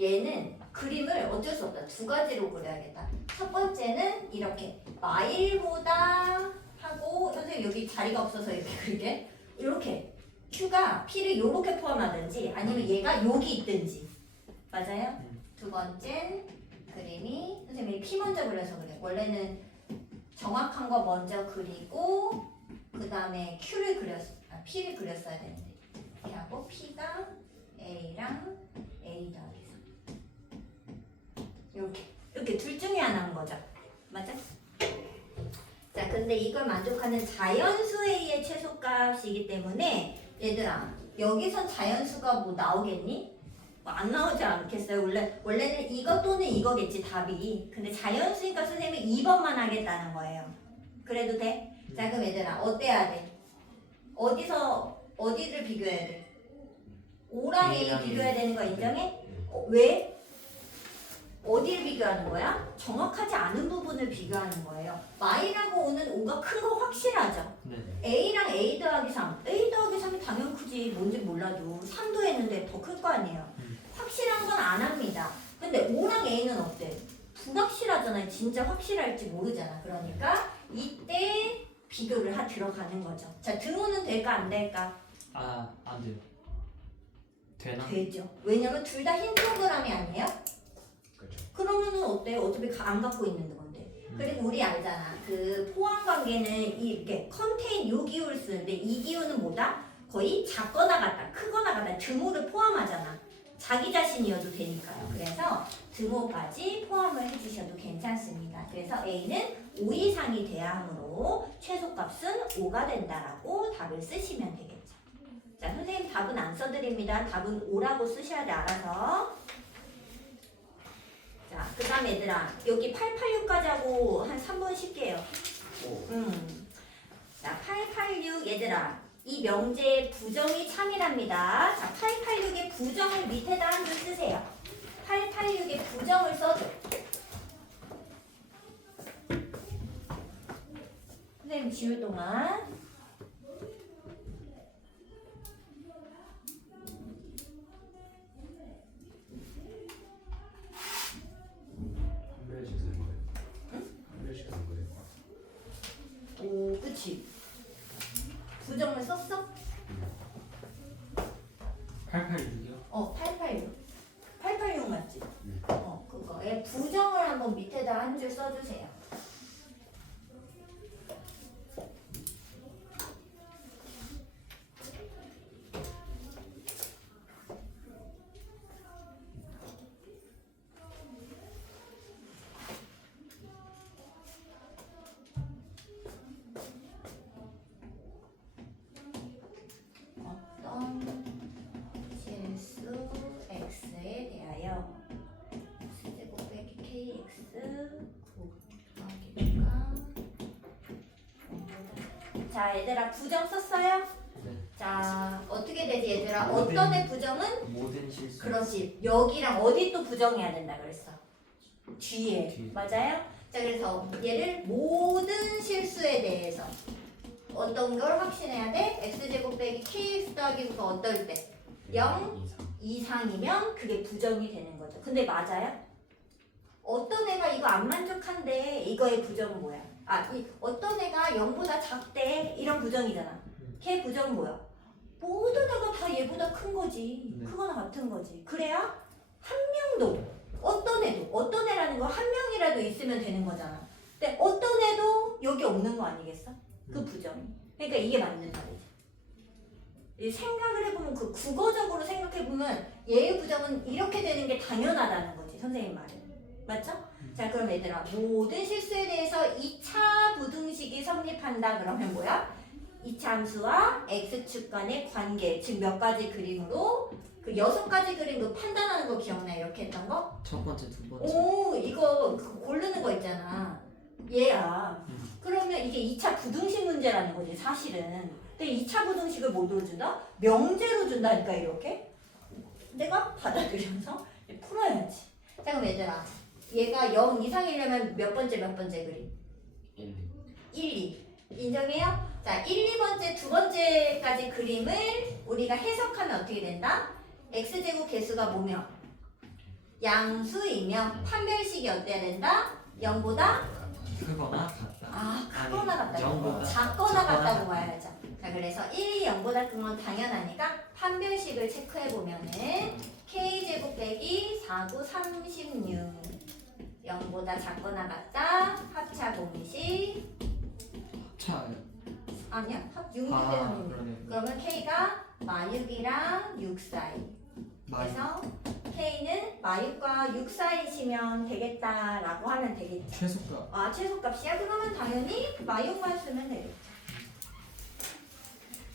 얘는 그림을 어쩔 수 없다. 두 가지로 그려야겠다. 첫 번째는 이렇게 마일보다 하고 선생님 여기 자리가 없어서 이렇게 그리게 이렇게 Q가 P를 요렇게 포함하든지 아니면 얘가 여기 있든지 맞아요? 두 번째 그림이 선생님이 P 먼저 그려서 그래. 원래는 정확한 거 먼저 그리고 그 다음에 P를 그렸어야 되는데 이렇게 하고 P가 A랑 A 더하기 3 이렇게 둘 중에 하나인 거죠. 맞아? 자, 근데 이걸 만족하는 자연수 A의 최소값이기 때문에 얘들아 여기선 자연수가 뭐 나오겠니? 뭐 안 나오지 않겠어요? 원래는 이거 또는 이거겠지 답이. 근데 자연수니까 선생님이 2번만 하겠다는 거예요. 그래도 돼? 자, 그럼 얘들아 어때야 돼? 어디를 비교해야 돼? 5랑 A A랑 비교해야 A. 되는 거 인정해? 왜? 어디를 비교하는 거야? 정확하지 않은 부분을 비교하는 거예요. Y라고 오는 5가 큰 거 확실하죠? 네. A랑 A 더하기 3. A 더하기 3이 당연 크지. 뭔지 몰라도 3도 했는데 더 클 거 아니에요. 확실한 건 안 합니다. 근데 5랑 A는 어때? 불확실하잖아요. 진짜 확실할지 모르잖아. 그러니까 이때 비교를 들어가는 거죠. 자, 등호는 될까 안 될까? 안 돼요. 되나? 되죠. 왜냐면 둘 다 흰 동그라미 아니에요? 그렇죠. 그러면은 어때? 어차피 안 갖고 있는 건데. 그리고 우리 알잖아. 그 포함 관계는 이렇게 컨테인 요 기호를 쓰는데 이 기호는 뭐다? 거의 작거나 같다, 크거나 같다. 등호를 포함하잖아. 자기 자신이어도 되니까요. 그래서 등호까지 포함을 해주셔도 괜찮습니다. 그래서 A는 5 이상이 돼야 하므로 최소값은 5가 된다라고 답을 쓰시면 되겠죠. 자, 선생님 답은 안 써드립니다. 답은 5라고 쓰셔야 돼, 알아서. 자, 그 다음 얘들아 여기 886까지 하고 한 3번 쉴게요. 자, 886 얘들아 이 명제의 부정이 참이랍니다. 자, 886의 부정을 밑에다 한 줄 쓰세요. 886의 부정을 써줘. 선생님 지울 동안 한 명씩 쓰는 거예요? 한 명씩 쓰는 거예요? 오, 그치. 부정을 썼어? 886이요? 886. 886 맞지? 그거에 부정을 한번 밑에다 한 줄 써주세요. 어떤 실수 x에 대하여 x제곱 빼기 kx 9 자, 얘들아 부정 썼어요? 네. 자, 어떻게 되지 얘들아? 모든- 어떤 애 부정은? 모든 실수. 그렇지. 여기랑 어디 또 부정해야 된다 그랬어? 뒤에. 뒤에. 맞아요? 자, 그래서 얘를 모든 실수에 대해서 어떤 걸 확신해야 돼? x제곱 빼기 kx 더하기 9가 어떨 때? 0 이상이면 그게 부정이 되는 거죠. 근데 맞아요? 어떤 애가 이거 안 만족한데 이거의 부정은 뭐야? 어떤 애가 0보다 작대 이런 부정이잖아. 걔 부정은 뭐야? 모두다가 다 얘보다 큰 거지. 네. 크거나 같은 거지. 그래야 한 명도 어떤 애라는 거 한 명이라도 있으면 되는 거잖아. 근데 어떤 애도 여기 없는 거 아니겠어? 그 부정이. 그러니까 이게 맞는 말이지. 이 생각을 해보면 그 국어적으로 생각해보면 얘의 부정은 이렇게 되는 게 당연하다는 거지. 선생님 말은. 맞죠? 자, 그럼 얘들아 모든 실수에 대해서 2차 부등식이 성립한다 그러면 뭐야? 2차 함수와 x축 간의 관계, 즉 몇 가지 그림으로 그 6가지 그림 그 판단하는 거 기억나? 이렇게 했던 거? 첫 번째, 두 번째. 오, 이거 그 고르는 거 있잖아. 얘야. 그러면 이게 2차 부등식 문제라는 거지, 사실은. 근데 2차 부등식을 뭐로 준다? 명제로 준다니까, 이렇게. 내가 받아들여서 풀어야지. 자, 그럼 얘들아. 얘가 0 이상이려면 몇 번째 그림? 1, 2. 인정해요? 자, 1, 2번째, 두 번째까지 그림을 우리가 해석하면 어떻게 된다? x제곱 개수가 뭐며? 양수이며 판별식이 어때야 된다? 0보다? 크거나 같다. 크거나 같다. 영보다 작거나 같다고 봐야죠. 자, 그래서 1이 0보다 큰 건 당연하니까 판별식을 체크해보면은 k제곱 빼기 4, 9, 36 0보다 작거나 같다. 합차 공식 차. 아니야? 6, 6에 36 그러네. 그러면 k가 마육이랑 6 사이 그래서 k는 마육과 6 사이시면 되겠다라고 하면 되겠죠. 최소값. 최소값이야? 그러면 당연히 마육만 쓰면 되겠죠.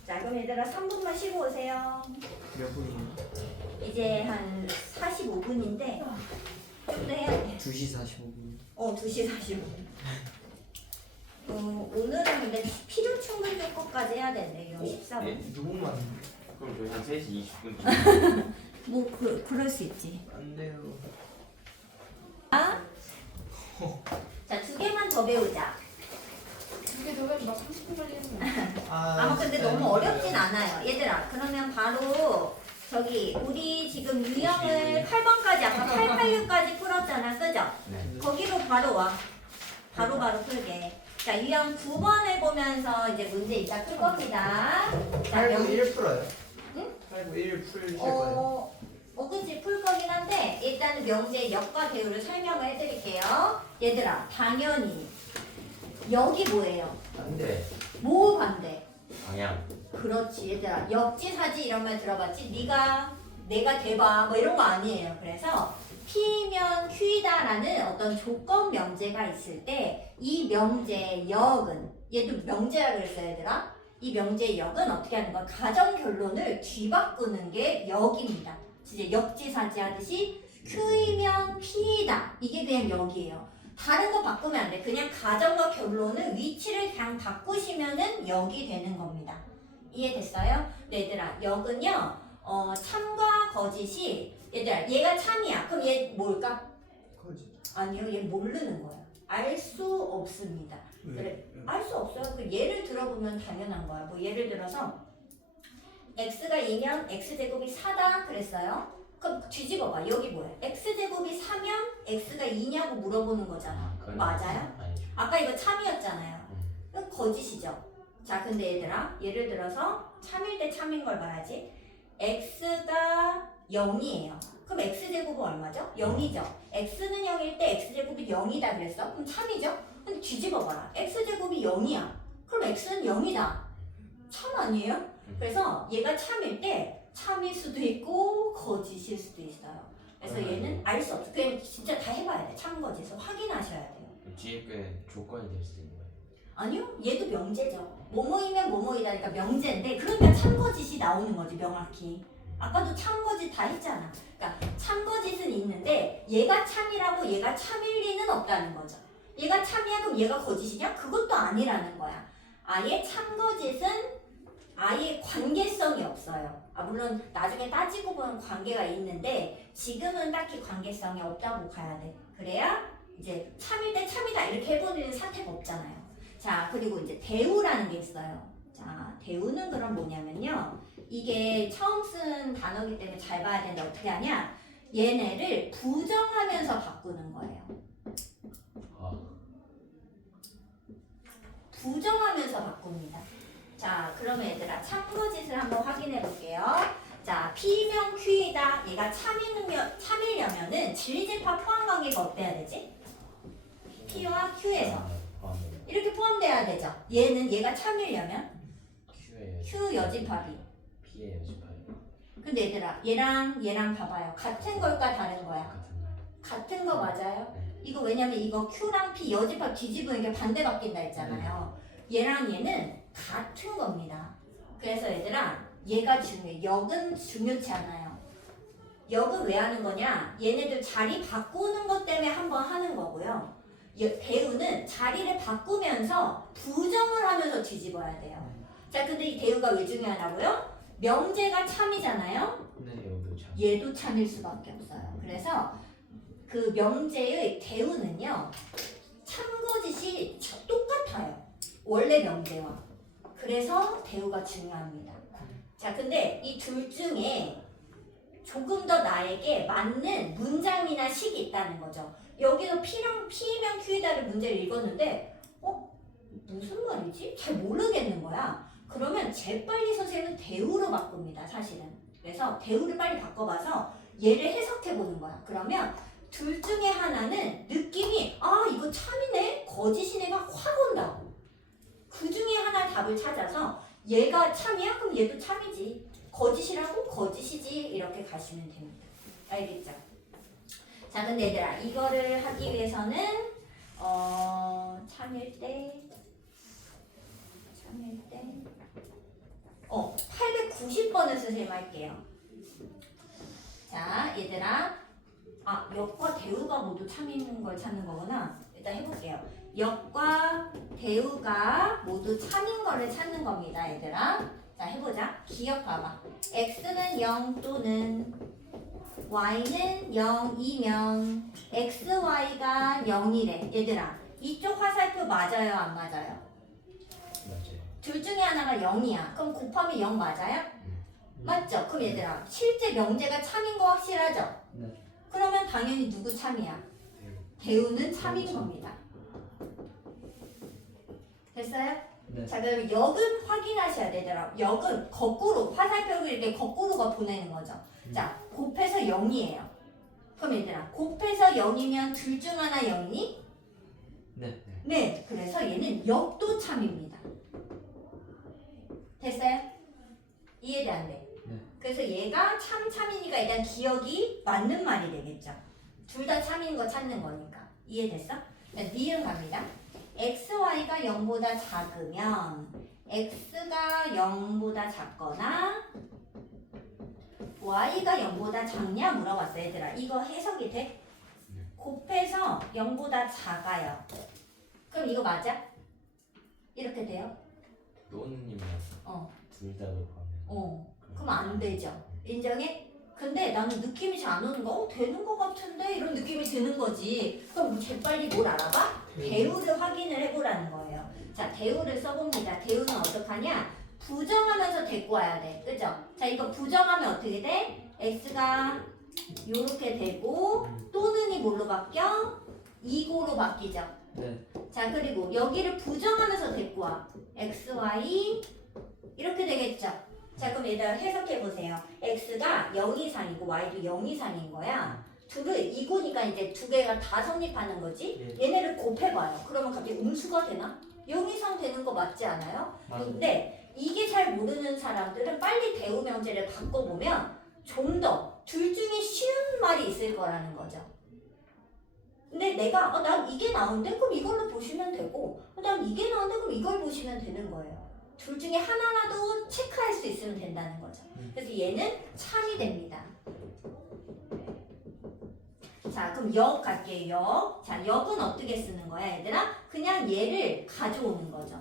자, 그럼 얘들아 3분만 쉬고 오세요. 몇 분이에요? 이제 한 45분인데 좀 더 해야 돼. 2시 45분. 2시 45분. 오늘은 근데 필요 충분 조건까지 해야 된대. 이거 14분. 너무 많은데. 그럼 저희 한 3시 20분 뭐 그럴 수 있지. 안 돼요. 자, 2개만 더 배우자. 이게 저번에 막 30분 걸리는 거. 아마 근데 너무 어렵진 않아요. 얘들아, 그러면 바로 저기 우리 지금 유형을 8번까지 아까 886까지 풀었잖아. 그죠? 네. 거기로 바로 와. 바로 풀게. 자, 유형 9번 해보면서 이제 문제 이따 풀 겁니다. 자, 8구 1 풀어요? 응? 8구 1 풀실 거예요? 그치, 풀 거긴 한데, 일단은 명제의 역과 대우를 설명을 해드릴게요. 얘들아, 당연히. 여기 뭐예요? 반대 뭐 반대? 방향 그렇지, 얘들아. 역지사지 이런 말 들어봤지? 내가 대봐. 뭐 이런 거 아니에요. 그래서, P면 Q이다라는 어떤 조건 명제가 있을 때, 이 명제의 역은, 얘도 명제라 그랬어요, 얘들아? 이 명제의 역은 어떻게 하는 거야? 가정 결론을 뒤바꾸는 게 역입니다. 진짜 역지사지 하듯이 Q이면 P이다. 이게 그냥 역이에요. 다른 거 바꾸면 안 돼. 그냥 가정과 결론을 위치를 그냥 바꾸시면은 역이 되는 겁니다. 이해됐어요? 네, 얘들아, 역은요, 참과 거짓이, 얘들아, 얘가 참이야. 그럼 얘 뭘까? 거짓. 아니요, 얘 모르는 거야. 알 수 없습니다. 그래, 알 수 없어요. 그 예를 들어보면 당연한 거야. 뭐 예를 들어서 x가 2면 x제곱이 4다 그랬어요. 그럼 뒤집어봐. 여기 뭐야? x제곱이 4면 x가 2냐고 물어보는 거잖아. 맞아요? 아니죠. 아까 이거 참이었잖아요. 그럼 거짓이죠. 자, 근데 얘들아, 예를 들어서 참일 때 참인 걸 봐야지. x가 0이에요. 그럼 x제곱은 얼마죠? 0이죠. x는 0일 때 x제곱이 0이다 그랬어? 그럼 참이죠? 근데 뒤집어봐라. x제곱이 0이야. 그럼 x는 0이다. 참 아니에요? 그래서 얘가 참일 때 참일 수도 있고 거짓일 수도 있어요. 그래서 얘는 알 수 없어. 그냥 진짜 다 해봐야 돼. 참 거짓을 확인하셔야 돼요. 뒤에 게 조건이 될 수도 있는 거예요. 아니요, 얘도 명제죠. 뭐뭐이면 뭐뭐이다니까 명제인데 그러니까 참거짓이 나오는 거지 명확히. 아까도 참거짓 다 했잖아. 그러니까 참거짓은 있는데 얘가 참이라고 얘가 참일 리는 없다는 거죠. 얘가 참이야 그럼 얘가 거짓이냐? 그것도 아니라는 거야. 아예 참거짓은 아예 관계성이 없어요. 물론 나중에 따지고 보면 관계가 있는데 지금은 딱히 관계성이 없다고 가야 돼. 그래야 이제 참일 때 참이다 이렇게 해보는 사태가 없잖아요. 자, 그리고 이제 대우라는 게 있어요. 자, 대우는 그럼 뭐냐면요. 이게 처음 쓴 단어기 때문에 잘 봐야 되는데 어떻게 하냐? 얘네를 부정하면서 바꾸는 거예요. 아, 부정하면서 바꿉니다. 자, 그러면 얘들아 참거짓을 한번 확인해 볼게요. 자, P명 Q이다. 얘가 참이려면은 진리집합 포함 관계가 어때야 되지? P와 Q에서 이렇게 포함돼야 되죠. 얘가 참이려면 Q의 Q 여집합이. P의 여집합이 근데 얘들아 얘랑 봐봐요. 같은 걸까 다른 거야? 같은 말. 같은 거 맞아요? 네. 이거 왜냐면 이거 Q랑 P 여집합 뒤집으면 이게 반대 바뀐다 했잖아요. 얘랑 얘는 같은 겁니다. 그래서 얘들아 얘가 중요해. 역은 중요치 않아요. 역은 왜 하는 거냐? 얘네들 자리 바꾸는 것 때문에 한번 하는 거고요. 대우는 자리를 바꾸면서 부정을 하면서 뒤집어야 돼요. 자, 근데 이 대우가 왜 중요하냐고요? 명제가 참이잖아요. 네, 여기도 참. 얘도 참일 수밖에 없어요. 그래서 그 명제의 대우는요, 참거짓이 똑같아요. 원래 명제와. 그래서 대우가 중요합니다. 자, 근데 이 둘 중에 조금 더 나에게 맞는 문장이나 식이 있다는 거죠. 여기서 P명 Q이다를 문제를 읽었는데, 무슨 말이지? 잘 모르겠는 거야. 그러면 재빨리 선생님은 대우로 바꿉니다, 사실은. 그래서 대우를 빨리 바꿔봐서 얘를 해석해 보는 거야. 그러면 둘 중에 하나는 느낌이 이거 참이네? 거짓이네가 확 온다. 그 중에 하나 답을 찾아서 얘가 참이야? 그럼 얘도 참이지. 거짓이라고? 거짓이지. 이렇게 가시면 됩니다. 알겠죠? 자, 근데 얘들아 이거를 하기 위해서는 참일 때 890번을 선생님 할게요. 자, 얘들아 역과 대우가 모두 참인 걸 찾는 거구나. 일단 해볼게요. 역과 대우가 모두 참인 거를 찾는 겁니다, 얘들아. 자, 해보자. 기억봐봐. x는 0 또는 y는 0이면 xy가 0이래. 얘들아, 이쪽 화살표 맞아요, 안 맞아요? 맞아요. 둘 중에 하나가 0이야. 그럼 곱하면 0 맞아요? 맞죠? 그럼 얘들아, 실제 명제가 참인 거 확실하죠? 네. 그러면 당연히 누구 참이야? 대우는 참인 겁니다. 됐어요? 네. 자, 그럼 역은 확인하셔야 되더라고요. 역은 거꾸로, 화살표를 이렇게 거꾸로가 보내는 거죠. 자, 곱해서 0이에요. 그럼 얘들아, 곱해서 0이면 둘 중 하나 0이니? 네. 네, 그래서 얘는 역도 참입니다. 됐어요? 이해돼 안 돼? 네. 그래서 얘가 참이니까 일단 기억이 맞는 말이 되겠죠. 둘 다 참인 거 찾는 거니까. 이해됐어? 니은 갑니다. xy가 0보다 작으면 x가 0보다 작거나 y가 0보다 작냐 물어봤어요. 얘들아, 이거 해석이 돼? 곱해서 0보다 작아요. 그럼 이거 맞아? 이렇게 돼요? 또는이면 어. 둘 다 곱하면. 그럼 안 되죠. 인정해? 근데 나는 느낌이 잘 안 오는 거, 되는 거 같은데? 이런 느낌이 드는 거지. 그럼 재빨리 뭘 알아봐? 대우를 확인을 해보라는 거예요. 자, 대우를 써봅니다. 대우는 어떡하냐? 부정하면서 데리고 와야 돼. 그죠? 자, 이거 부정하면 어떻게 돼? x가 요렇게 되고, 또는이 뭘로 바뀌어? 이고로 바뀌죠. 네. 자, 그리고 여기를 부정하면서 데리고 와. xy 이렇게 되겠죠. 자, 그럼 얘들아 해석해 보세요. x가 0 이상이고 y도 0 이상인 거야. 둘을 이고니까 이제 두 개가 다 성립하는 거지. 얘네를 곱해봐요. 그러면 갑자기 음수가 되나? 0 이상 되는 거 맞지 않아요? 맞아요. 근데 이게 잘 모르는 사람들은 빨리 대우 명제를 바꿔보면 좀 더 둘 중에 쉬운 말이 있을 거라는 거죠. 근데 내가 난 이게 나오는데 그럼 이걸로 보시면 되고 난 이게 나오는데 그럼 이걸 보시면 되는 거예요. 둘 중에 하나라도 체크할 수 있으면 된다는 거죠. 그래서 얘는 참이 됩니다. 자, 그럼 역 갈게요. 역. 자, 역은 어떻게 쓰는 거야, 얘들아? 그냥 얘를 가져오는 거죠.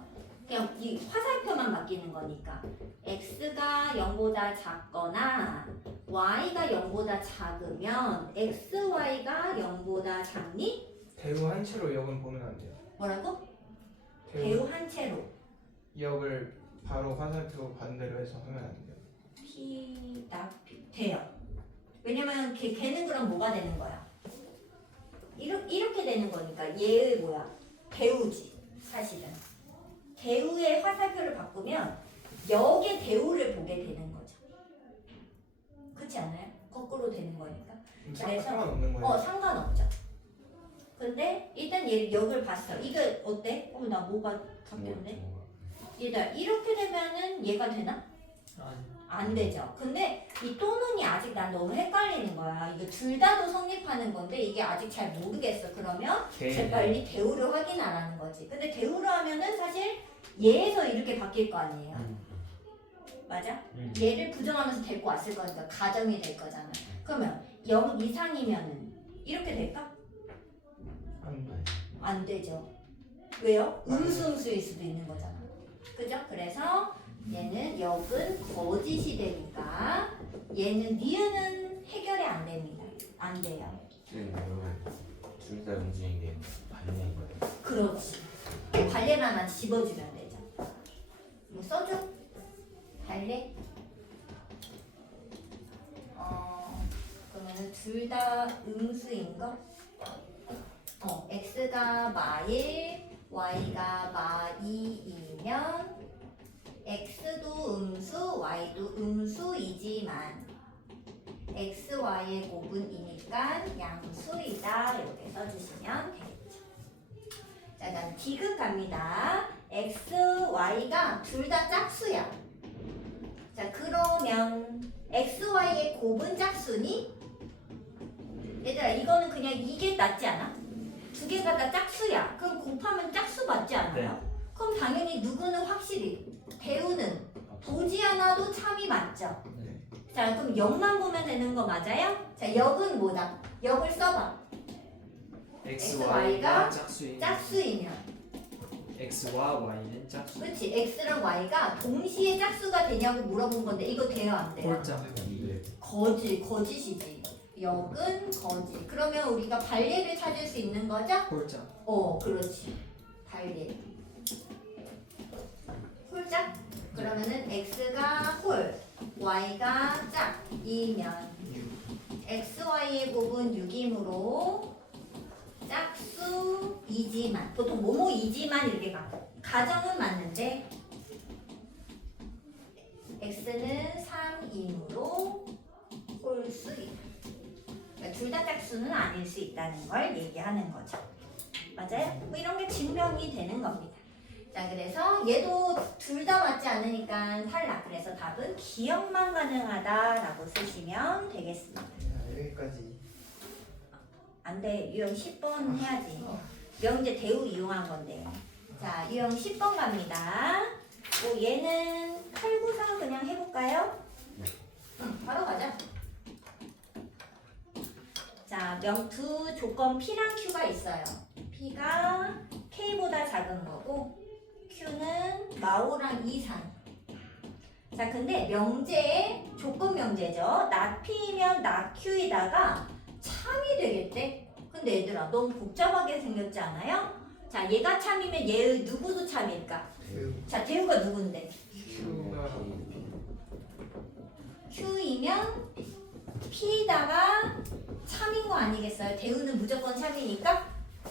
그냥 이 화살표만 바뀌는 거니까 x가 0보다 작거나 y가 0보다 작으면 xy가 0보다 작니? 대우 한 채로 역은 보면 안 돼요. 뭐라고? 대우 대우 한 채로 역을 바로 화살표 반대로 해서 하면 안 돼요. p 돼요. 왜냐면 걔는 그럼 뭐가 되는 거야? 이렇게 되는 거니까 얘의 뭐야? 대우지 사실은. 대우의 화살표를 바꾸면 역의 대우를 보게 되는 거죠. 그렇지 않아요? 거꾸로 되는 거니까. 그래서 상관없는 거예요. 상관없죠. 근데 일단 얘 역을 봤어. 이게 어때? 나 뭐가 바뀌었네? 얘다 이렇게 되면은 얘가 되나? 아니. 안 되죠. 근데 이 또는이 아직 난 너무 헷갈리는 거야. 이거 둘 다도 성립하는 건데 이게 아직 잘 모르겠어. 그러면 재빨리 대우를 확인하라는 거지. 근데 대우를 하면은 사실 얘에서 이렇게 바뀔 거 아니에요. 맞아? 얘를 부정하면서 데리고 왔을 거니까 가정이 될 거잖아. 그러면 0 이상이면은 이렇게 될까? 안 돼. 안 되죠. 왜요? 음수일 수도 있는 거잖아. 그죠? 그래서 얘는 역은 거짓이 되니까 얘는 니은은 해결이 안 됩니다. 안 돼요. 둘다 움직이는 게 반대인 거예요. 그렇지. 발레를 하나 집어주면 되죠. 뭐 써줘? 발레? 그러면은 둘 다 음수인 거? x가 마1, y가 마2이면 x도 음수, y도 음수이지만 x, y의 곱은이니까 양수이다. 이렇게 써주시면 되겠죠. 자, 그다음 디귿 갑니다. x, y가 둘 다 짝수야. 자, 그러면 x, y의 곱은 짝수니? 얘들아, 이거는 그냥 이게 낫지 않아? 두 개가 다 짝수야. 그럼 곱하면 짝수 맞지 않아요? 그럼 당연히 누구는 확실히 대우는 보지 않아도 참이 맞죠? 네. 자, 그럼 역만 보면 되는 거 맞아요? 자, 역은 뭐다? 역을 써봐. XY가 짝수인 짝수이면. X와 Y는 짝수. 그렇지. x랑 y가 동시에 짝수가 되냐고 물어본 건데 이거 돼요, 안 돼요? 꼴짝. 거짓이지. 역은 거짓. 그러면 우리가 발례를 찾을 수 있는 거죠? 꼴짝. 그렇지. 발례. 홀짝? 그러면은 x가 홀, y가 짝이면 x, y의 곱은 6이므로 짝수이지만 보통 뭐뭐이지만 이렇게 가정은 맞는데 x는 3이므로 홀수이다. 그러니까 둘 다 짝수는 아닐 수 있다는 걸 얘기하는 거죠. 맞아요? 뭐 이런 게 증명이 되는 겁니다. 자, 그래서 얘도 둘 다 맞지 않으니까 탈락. 그래서 답은 기억만 가능하다라고 쓰시면 되겠습니다. 자, 여기까지. 안 돼. 유형 10번 해야지. 명제 대우 이용한 건데. 자, 유형 10번 갑니다. 얘는 칼구사 그냥 해볼까요? 바로 가자. 자, 두 조건 P랑 Q가 있어요. P가 K보다 작은 거고 Q는 마오랑 이상. 자, 근데 명제의 조건 명제죠. 나 P면 나 Q이다가 참이 되겠대. 근데 얘들아 너무 복잡하게 생겼지 않아요? 자, 얘가 참이면 얘의 누구도 참일까? 대우. 자, 대우가 누군데? Q가 Q이면 P다가 참인 거 아니겠어요? 대우는 무조건 참이니까?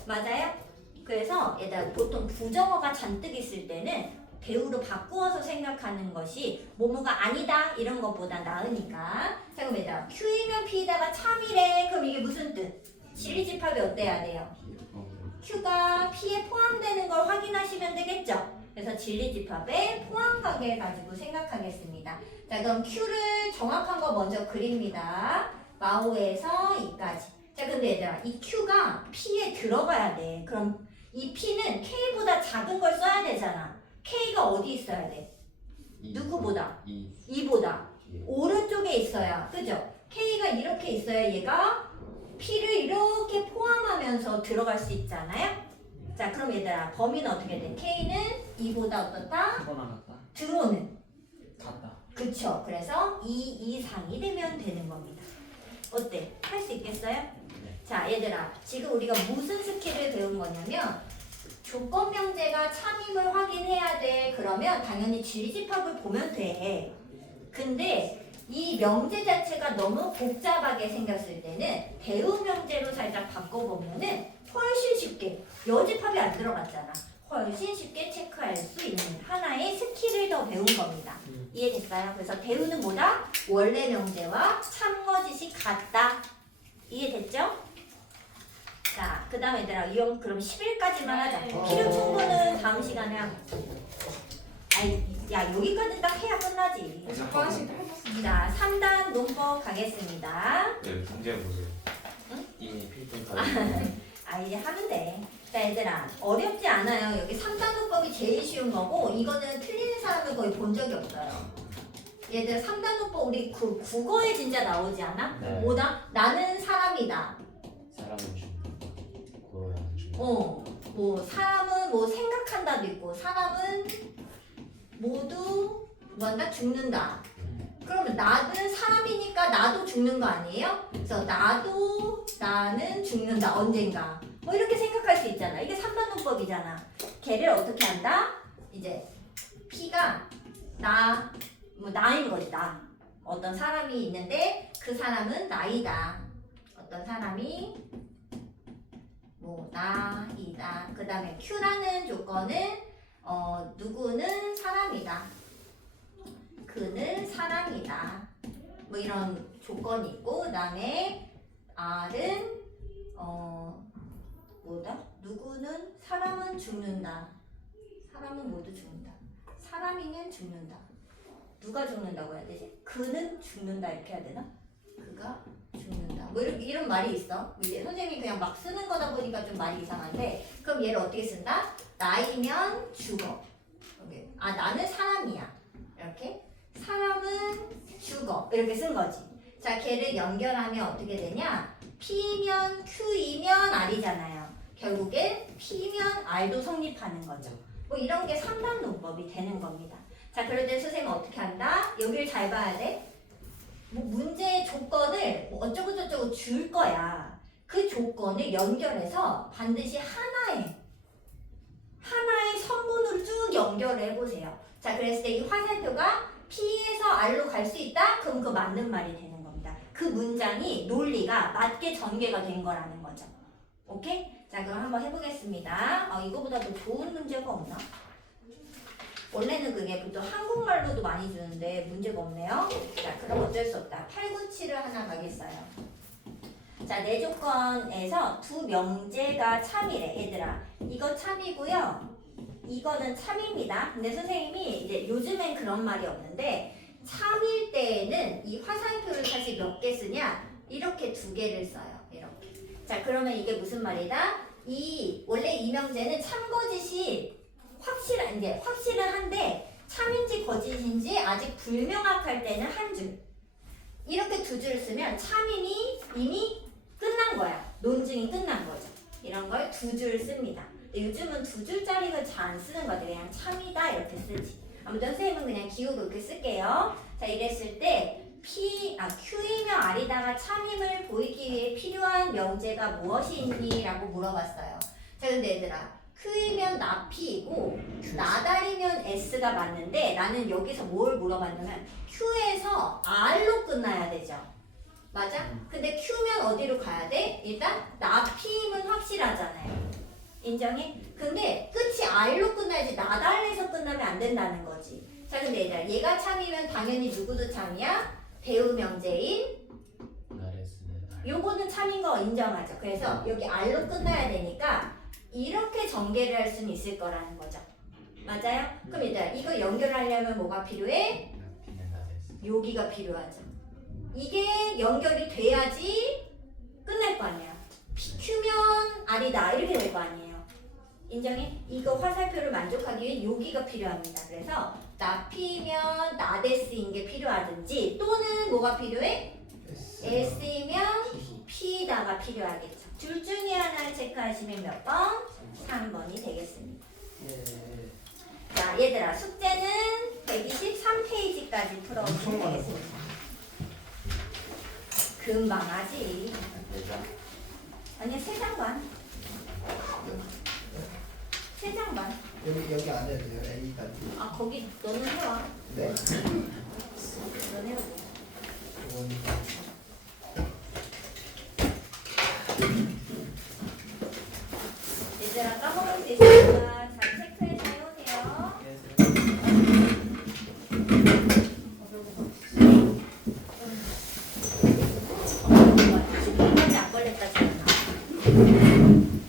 맞아요? 그래서 얘들아 보통 부정어가 잔뜩 있을 때는 대우로 바꾸어서 생각하는 것이 뭐뭐가 아니다 이런 것보다 나으니까. 자, 그럼 얘들아 Q이면 P다가 참이래. 그럼 이게 무슨 뜻? 진리집합이 어때야 돼요? Q가 P에 포함되는 걸 확인하시면 되겠죠? 그래서 진리집합의 포함관계 가지고 생각하겠습니다. 자, 그럼 Q를 정확한 거 먼저 그립니다. 마오에서 이까지. 자, 근데 얘들아 이 Q가 P에 들어가야 돼. 그럼 이 P는 K보다 작은 걸 써야 되잖아. K가 어디 있어야 돼? 누구보다? 2보다. 오른쪽에 있어야. 그죠? K가 이렇게 있어야 얘가 P를 이렇게 포함하면서 들어갈 수 있잖아요. 자 그럼 얘들아 범위는 어떻게 돼? K는 2보다 어떻다? 크거나 같다. 들어오는 같다. 그쵸. 그래서 2 이상이 되면 되는 겁니다. 어때? 할 수 있겠어요? 자 얘들아 지금 우리가 무슨 스킬을 배운 거냐면 조건 명제가 참임을 확인해야 돼. 그러면 당연히 진리집합을 보면 돼. 근데 이 명제 자체가 너무 복잡하게 생겼을 때는 대우 명제로 살짝 바꿔보면은 훨씬 쉽게 여집합이 안 들어갔잖아. 훨씬 쉽게 체크할 수 있는 하나의 스킬을 더 배운 겁니다. 이해됐어요? 그래서 대우는 뭐다? 원래 명제와 참거짓이 같다. 이해됐죠? 자, 그 다음에 얘들아 이건 그럼 10일까지만 하자. 필요 충분은 다음 시간에 하고. 아이, 야 여기까지 딱 해야 끝나지. 하나씩 해봤습니다. 자, 3단 논법 가겠습니다. 네, 문제 보세요. 응? 이미 필통 다. 아 이제 하면 돼. 자 얘들아 어렵지 않아요. 여기 3단 논법이 제일 쉬운 거고 이거는 틀리는 사람을 거의 본 적이 없어요. 얘들 3단 논법 우리 그 국어에 진짜 나오지 않아? 네. 뭐다? 나는 사람이다. 사람은 죽는다. 그거야 죽는다. 뭐 사람은 뭐 생각한다도 있고 사람은 모두 뭐한다? 죽는다. 그러면 나는 사람이니까 나도 죽는 거 아니에요? 그래서 나는 죽는다 언젠가 뭐 이렇게 생각할 수 있잖아. 이게 3단 논법이잖아. 걔를 어떻게 한다? 이제 P가 나인 거지. 나 어떤 사람이 있는데 그 사람은 나이다. 어떤 사람이 뭐 나이다. 그 다음에 Q라는 조건은 누구는 사람이다. 그는 사람이다. 뭐 이런 조건이 있고 그다음에 R은 뭐다? 누구는 사람은 죽는다. 사람은 모두 죽는다. 사람이면 죽는다. 누가 죽는다고 해야 되지? 그는 죽는다 이렇게 해야 되나? 그가 죽는다. 뭐 이런 말이 있어. 이제 선생님이 그냥 막 쓰는 거다 보니까 좀 말이 이상한데 그럼 얘를 어떻게 쓴다? 나이면 죽어. 나는 사람이야. 이렇게. 사람은 죽어. 이렇게 쓴 거지. 자, 걔를 연결하면 어떻게 되냐? P면 Q이면 R이잖아요. 결국에 P면 R도 성립하는 거죠. 뭐 이런 게 3단 논법이 되는 겁니다. 자, 그럴 때 선생님은 어떻게 한다? 여기를 잘 봐야 돼. 뭐 문제의 조건을 뭐 어쩌고 저쩌고 줄 거야. 그 조건을 연결해서 반드시 하나의 선문으로 쭉 연결해 보세요. 자, 그랬을 때 이 화살표가 P에서 R로 갈 수 있다? 그럼 그 맞는 말이 되는 겁니다. 그 문장이 논리가 맞게 전개가 된 거라는 거죠. 오케이? 자, 그럼 한번 해보겠습니다. 이거보다 더 좋은 문제가 없나? 원래는 그게 보통 한국말로도 많이 주는데 문제가 없네요. 자, 그럼 어쩔 수 없다. 8, 9, 7을 하나 가겠어요. 자, 내 조건에서 두 명제가 참이래. 얘들아, 이거 참이고요. 이거는 참입니다. 근데 선생님이 이제 요즘엔 그런 말이 없는데 참일 때에는 이 화살표를 사실 몇 개 쓰냐? 이렇게 두 개를 써요. 이렇게. 자, 그러면 이게 무슨 말이다? 원래 이 명제는 참거짓이 확실은 한데 참인지 거짓인지 아직 불명확할 때는 한 줄. 이렇게 두 줄을 쓰면 참임이 이미 끝난 거야. 논증이 끝난 거죠. 이런 걸 두 줄 씁니다. 요즘은 두 줄짜리를 잘 안 쓰는 것 같아요. 그냥 참이다 이렇게 쓰지. 아무튼 선생님은 그냥 기호로 이렇게 쓸게요. 자, 이랬을 때 Q이며 R이다가 참임을 보이기 위해 필요한 명제가 무엇이 있니? 라고 물어봤어요. 자, 근데 얘들아 Q이면 나 P이고 나달이면 S가 맞는데 나는 여기서 뭘 물어봤냐면 Q에서 R로 끝나야 되죠. 맞아? 근데 Q면 어디로 가야 돼? 일단 나 P임은 확실하잖아요. 인정해? 근데 끝이 R로 끝나야지 나달에서 끝나면 안 된다는 거지. 자, 근데 얘가 참이면 당연히 누구도 참이야? 배우 명제인 요거는 참인 거 인정하죠. 그래서 여기 R로 끝나야 되니까 이렇게 전개를 할 수는 있을 거라는 거죠. 맞아요? 그럼 얘들아 이거 연결하려면 뭐가 필요해? 여기가 필요하죠. 이게 연결이 돼야지 끝날 거 아니야. Q면 R이다 이렇게 될 거 아니에요. 인정해? 이거 화살표를 만족하기 위해 여기가 필요합니다. 그래서 나 P면 나 S인 게 필요하든지 또는 뭐가 필요해? S이면 P다가 필요하겠죠. 둘 중에 하나를 체크하시면 몇 번? 3번이 되겠습니다. 예. 자, 얘들아, 숙제는 123페이지까지 풀어주면 엄청 많을 되겠습니다. 금방 하지. 아니, 3장 반. 3장 반. 여기 안 해도 돼요. A까지. 아, 거기 너는 해와. 네. 너는 해도 돼. 얘들아, 까먹을 수 있으니까 잘 체크해서 해오세요. 시간까지 안 걸렸다, 지금.